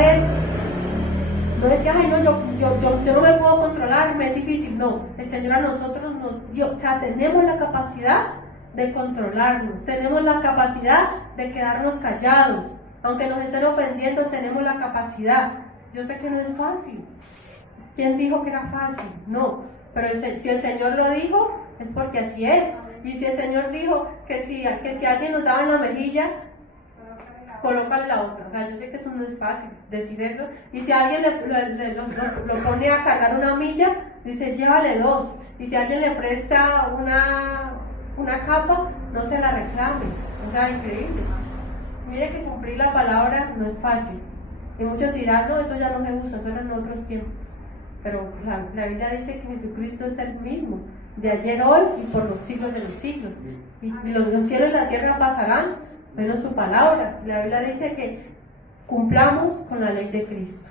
es que, ay, no, yo no me puedo controlar, me es difícil. No, el Señor a nosotros nos dio, o sea, tenemos la capacidad de controlarnos, tenemos la capacidad de quedarnos callados, aunque nos estén ofendiendo, tenemos la capacidad. Yo sé que no es fácil. ¿Quién dijo que era fácil? No, pero si el Señor lo dijo, es porque así es. Y si el Señor dijo que si alguien nos daba en la mejilla, colócale la otra. O sea, yo sé que eso no es fácil decir eso. Y si alguien lo pone a cargar una milla, dice, llévale 2. Y si alguien le presta una capa, no se la reclames. O sea, increíble. Mire que cumplir la palabra no es fácil. Y muchos dirán, no, eso ya no me gusta, eso era en otros tiempos. Pero la Biblia dice que Jesucristo es el mismo, de ayer, hoy y por los siglos de los siglos. Y los cielos y la tierra pasarán, menos su palabra. La Biblia dice que cumplamos con la ley de Cristo.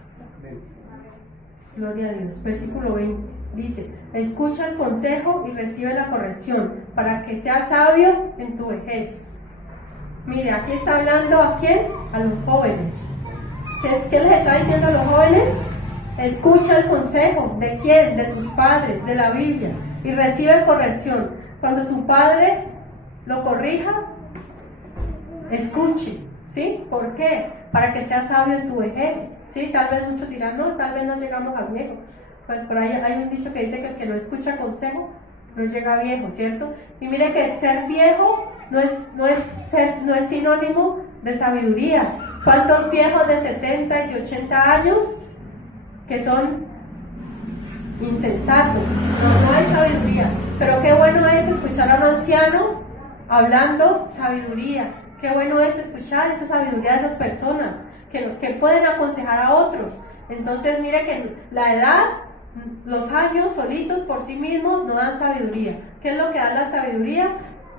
Gloria a Dios. Versículo 20 dice, escucha el consejo y recibe la corrección, para que seas sabio en tu vejez. Mire, aquí está hablando ¿a quién? A los jóvenes. ¿Qué les está diciendo a los jóvenes? Escucha el consejo. ¿De quién? De tus padres, de la Biblia, y recibe corrección. Cuando su padre lo corrija, escuche, ¿sí? ¿Por qué? Para que seas sabio en tu vejez, ¿sí? Tal vez muchos dirán, no, tal vez no llegamos a viejo. Pues por ahí hay un dicho que dice que el que no escucha consejo no llega a viejo, ¿cierto? Y mire que ser viejo no es sinónimo de sabiduría. ¿Cuántos viejos de 70 y 80 años que son insensatos? No hay sabiduría. Pero qué bueno es escuchar a un anciano hablando sabiduría. Qué bueno es escuchar esa sabiduría de esas personas que pueden aconsejar a otros. Entonces mire que la edad, los años solitos por sí mismos no dan sabiduría. ¿Qué es lo que da la sabiduría?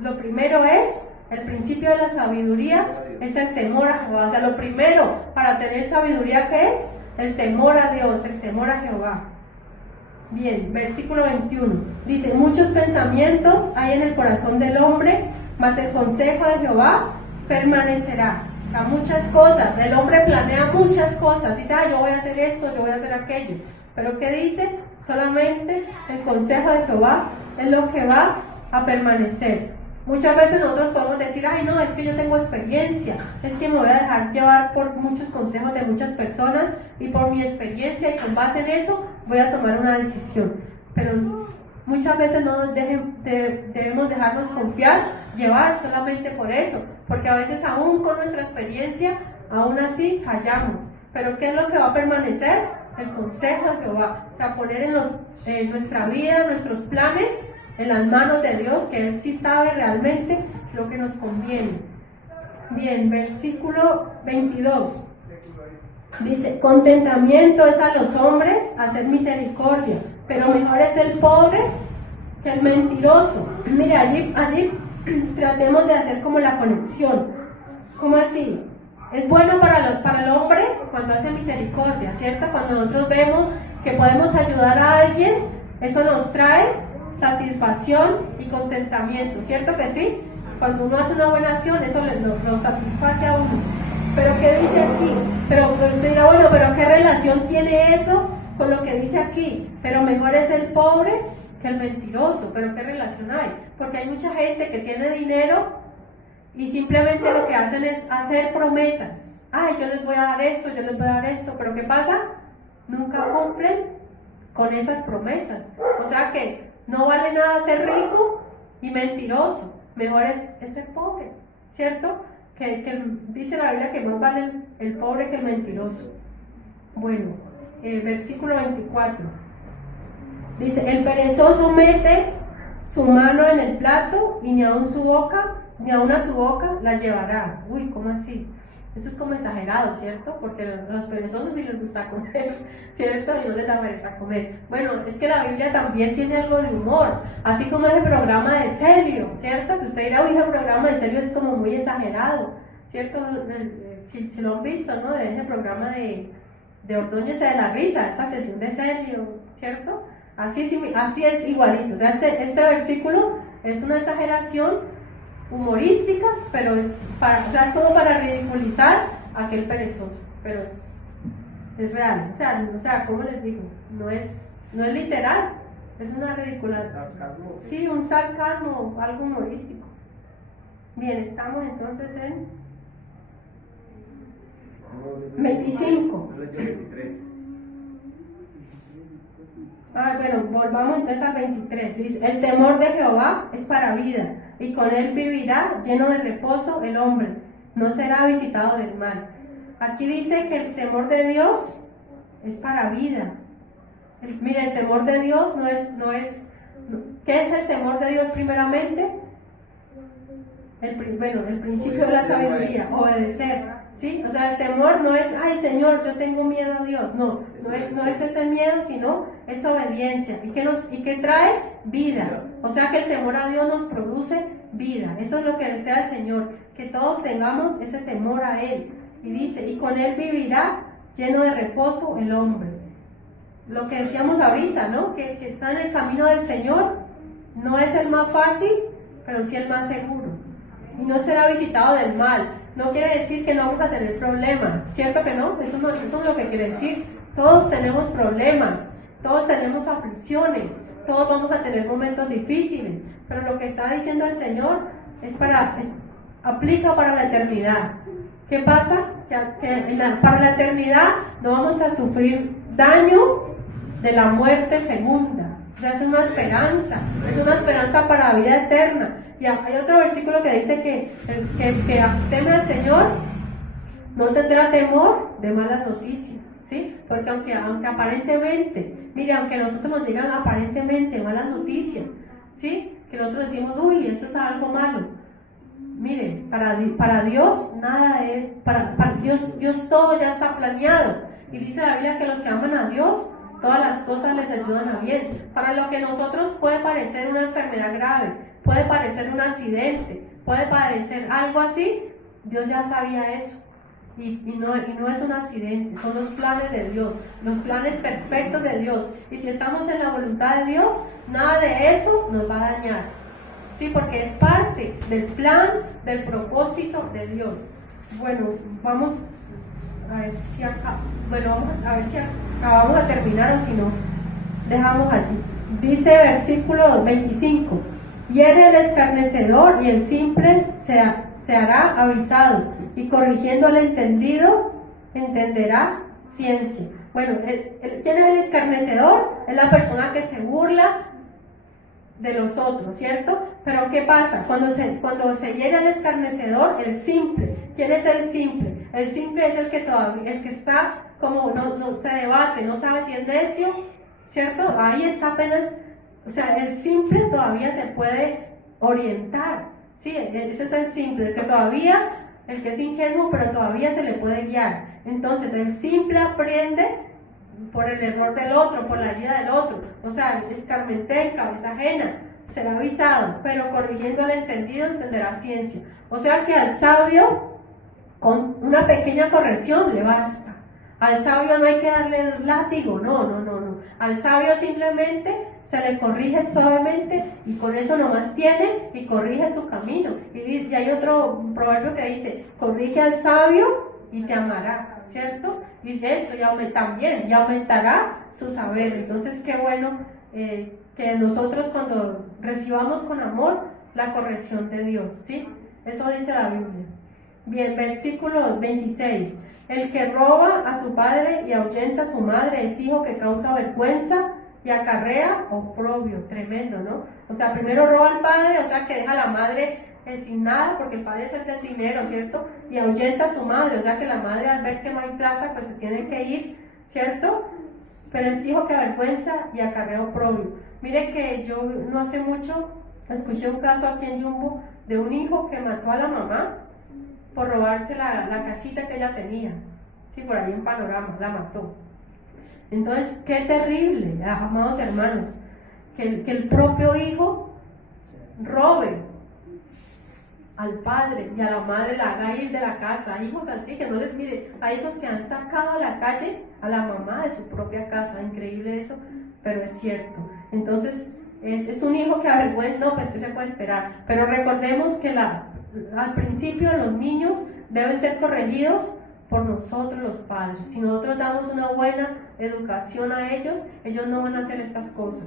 Lo primero es, el principio de la sabiduría es el temor a Jehová. O sea, lo primero para tener sabiduría, ¿qué es? El temor a Dios, el temor a Jehová. Bien, versículo 21. Dice, muchos pensamientos hay en el corazón del hombre, mas el consejo de Jehová permanecerá. O sea, muchas cosas. El hombre planea muchas cosas. Dice, yo voy a hacer esto, yo voy a hacer aquello. Pero ¿qué dice? Solamente el consejo de Jehová es lo que va a permanecer. Muchas veces nosotros podemos decir, no, es que yo tengo experiencia, es que me voy a dejar llevar por muchos consejos de muchas personas y por mi experiencia, y con base en eso voy a tomar una decisión. Pero muchas veces no debemos dejarnos llevar solamente por eso, porque a veces aún con nuestra experiencia, aún así fallamos. Pero ¿qué es lo que va a permanecer? El consejo de Jehová. O sea, poner en nuestra vida, nuestros planes, en las manos de Dios, que Él sí sabe realmente lo que nos conviene. Bien, versículo 22. Dice, contentamiento es a los hombres hacer misericordia, pero mejor es el pobre que el mentiroso. Mire, allí tratemos de hacer como la conexión. ¿Cómo así? Es bueno para el hombre cuando hace misericordia, ¿cierto? Cuando nosotros vemos que podemos ayudar a alguien, eso nos trae satisfacción y contentamiento, ¿cierto que sí? Cuando uno hace una buena acción, eso lo satisface a uno. Pero ¿qué dice aquí? Pero usted dirá, bueno, pero ¿qué relación tiene eso con lo que dice aquí? Pero mejor es el pobre que el mentiroso. ¿Pero qué relación hay? Porque hay mucha gente que tiene dinero y simplemente lo que hacen es hacer promesas. Yo les voy a dar esto, yo les voy a dar esto. ¿Pero qué pasa? Nunca cumplen con esas promesas. O sea que no vale nada ser rico y mentiroso. Mejor es ser pobre, ¿cierto? Que dice la Biblia que más vale el pobre que el mentiroso. Bueno, versículo 24. Dice, el perezoso mete su mano en el plato y ni aun a su boca la llevará. Uy, ¿cómo así? Eso es como exagerado, ¿cierto? Porque los perezosos sí les gusta comer, ¿cierto? Y no les da pereza comer. Bueno, es que la Biblia también tiene algo de humor, así como ese programa de Celio, ¿cierto? Que usted dirá, uy, ese programa de Celio es como muy exagerado, ¿cierto? Si lo han visto, ¿no? De ese programa de Ordóñez de la Risa, esa sesión de Celio, ¿cierto? Así es igualito. O sea, este versículo es una exageración humorística, pero es como para ridiculizar a aquel perezoso, pero es real. O sea, ¿cómo les digo? No es literal, es una ridícula. Sí, un sarcasmo, algo humorístico. Bien, estamos entonces en 25. Bueno, volvamos entonces al 23. Dice, el temor de Jehová es para vida, y con él vivirá lleno de reposo el hombre, no será visitado del mal. Aquí dice que el temor de Dios es para vida. Mira, el temor de Dios ¿qué es el temor de Dios primeramente? El principio de la sabiduría, obedecer. ¿Sí? O sea, el temor no es, ay Señor, yo tengo miedo a Dios. No es ese miedo, sino es obediencia. ¿Y qué trae? Vida. O sea que el temor a Dios nos produce vida. Eso es lo que desea el Señor, que todos tengamos ese temor a Él. Y dice, y con Él vivirá lleno de reposo el hombre. Lo que decíamos ahorita, ¿no? Que está en el camino del Señor, no es el más fácil, pero sí el más seguro. Y no será visitado del mal. No quiere decir que no vamos a tener problemas, ¿cierto que no? Eso es lo que quiere decir. Todos tenemos problemas, todos tenemos aflicciones, todos vamos a tener momentos difíciles, pero lo que está diciendo el Señor aplica para la eternidad. ¿Qué pasa? Para la eternidad no vamos a sufrir daño de la muerte segunda. O sea, es una esperanza para la vida eterna. Y hay otro versículo que dice que el que teme al Señor no tendrá temor de malas noticias, ¿sí? Porque aunque aparentemente, mire, aunque a nosotros nos llegan aparentemente malas noticias, ¿sí? Que nosotros decimos, uy, esto es algo malo. Mire, para Dios nada es, para Dios todo ya está planeado. Y dice la Biblia que los que aman a Dios, todas las cosas les ayudan a bien. Para lo que a nosotros puede parecer una enfermedad grave, puede parecer un accidente, puede parecer algo así, Dios ya sabía eso. Y no es un accidente, son los planes de Dios, los planes perfectos de Dios. Y si estamos en la voluntad de Dios, nada de eso nos va a dañar. Sí, porque es parte del plan, del propósito de Dios. Bueno, vamos a ver si acabamos de terminar o si no, dejamos allí. Dice versículo 25. Viene el escarnecedor y el simple se hará avisado, y corrigiendo al entendido, entenderá ciencia. Bueno, ¿quién es el escarnecedor? Es la persona que se burla de los otros, ¿cierto? Pero ¿qué pasa? Cuando se viene el escarnecedor, el simple. ¿Quién es el simple? El simple es el que está como no se debate, no sabe si es necio, ¿cierto? Ahí está apenas. O sea, el simple todavía se puede orientar, ¿sí? Ese es el simple, el que es ingenuo, pero todavía se le puede guiar. Entonces, el simple aprende por el error del otro, por la herida del otro. O sea, escarmenté en cabeza ajena, será avisado, pero corrigiendo al entendido entenderá ciencia. O sea que al sabio, con una pequeña corrección le basta. Al sabio no hay que darle látigo, no. Al sabio simplemente se le corrige suavemente y con eso nomás tiene y corrige su camino. Y hay otro proverbio que dice, corrige al sabio y te amará, ¿cierto? Y eso también aumentará su saber. Entonces qué bueno que nosotros cuando recibamos con amor la corrección de Dios, ¿sí? Eso dice la Biblia. Bien, versículo 26. El que roba a su padre y ahuyenta a su madre es hijo que causa vergüenza y acarrea oprobio. Tremendo, ¿no? O sea, primero roba al padre, o sea que deja a la madre sin nada, porque el padre es el del dinero, ¿cierto? Y ahuyenta a su madre, o sea que la madre al ver que no hay plata, pues se tiene que ir, ¿cierto? Pero es hijo que avergüenza y acarrea oprobio. Mire que yo no hace mucho escuché un caso aquí en Yumbo de un hijo que mató a la mamá por robarse la casita que ella tenía. Sí, por ahí en Panorama, la mató. Entonces, qué terrible, amados hermanos, que el propio hijo robe al padre y a la madre la haga ir de la casa. Hay hijos así que no les mire, hay hijos que han sacado a la calle a la mamá de su propia casa. Increíble eso, pero es cierto. Entonces, es un hijo que avergüenza, no, pues que se puede esperar. Pero recordemos que al principio los niños deben ser corregidos por nosotros los padres. Si nosotros damos una buena educación a ellos no van a hacer estas cosas.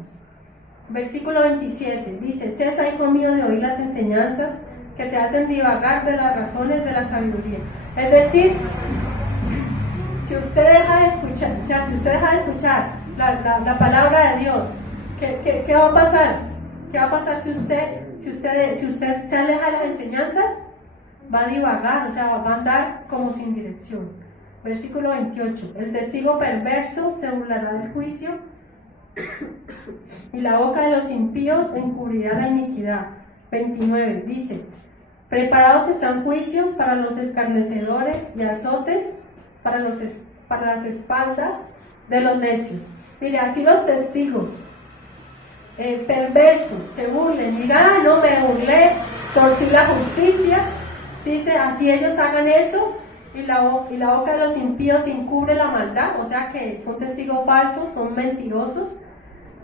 Versículo 27 dice, cesa, hijo mío, de oír las enseñanzas que te hacen divagar de las razones de la sabiduría. Es decir, si usted deja de escuchar la palabra de Dios. ¿Qué va a pasar? ¿Qué va a pasar si usted se aleja de las enseñanzas? Va a divagar, o sea, va a andar como sin dirección. Versículo 28. El testigo perverso se burlará del juicio y la boca de los impíos encubrirá la iniquidad. 29. Dice: preparados están juicios para los escarnecedores y azotes para las espaldas de los necios. Mire, así los testigos perversos se burlen, digan: no me burlé, torcí la justicia. Dice, así ellos hagan eso, y la boca de los impíos encubre la maldad, o sea que son testigos falsos, son mentirosos.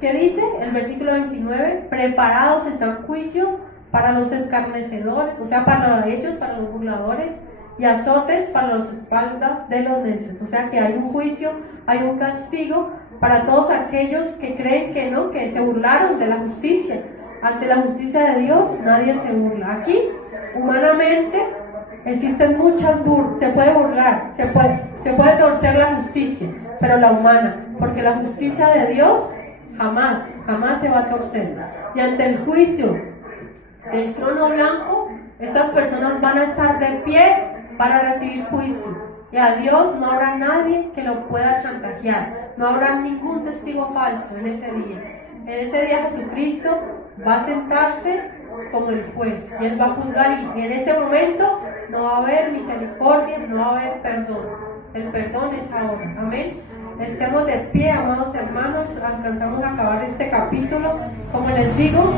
¿Qué dice? El versículo 29, preparados están juicios para los escarnecedores, o sea, para ellos, para los burladores, y azotes para las espaldas de los necios. O sea que hay un juicio, hay un castigo para todos aquellos que creen que no, que se burlaron de la justicia. Ante la justicia de Dios nadie se burla. Aquí, humanamente, existen muchas burlas, se puede burlar, se puede torcer la justicia, pero la humana, porque la justicia de Dios jamás se va a torcer. Y ante el juicio del trono blanco, estas personas van a estar de pie para recibir juicio. Y a Dios no habrá nadie que lo pueda chantajear, no habrá ningún testigo falso en ese día. En ese día Jesucristo va a sentarse como el juez y Él va a juzgar, y en ese momento no va a haber misericordia, no va a haber perdón. El perdón es ahora. Amén. Estemos de pie, amados hermanos. Alcanzamos a acabar este capítulo. Como les digo,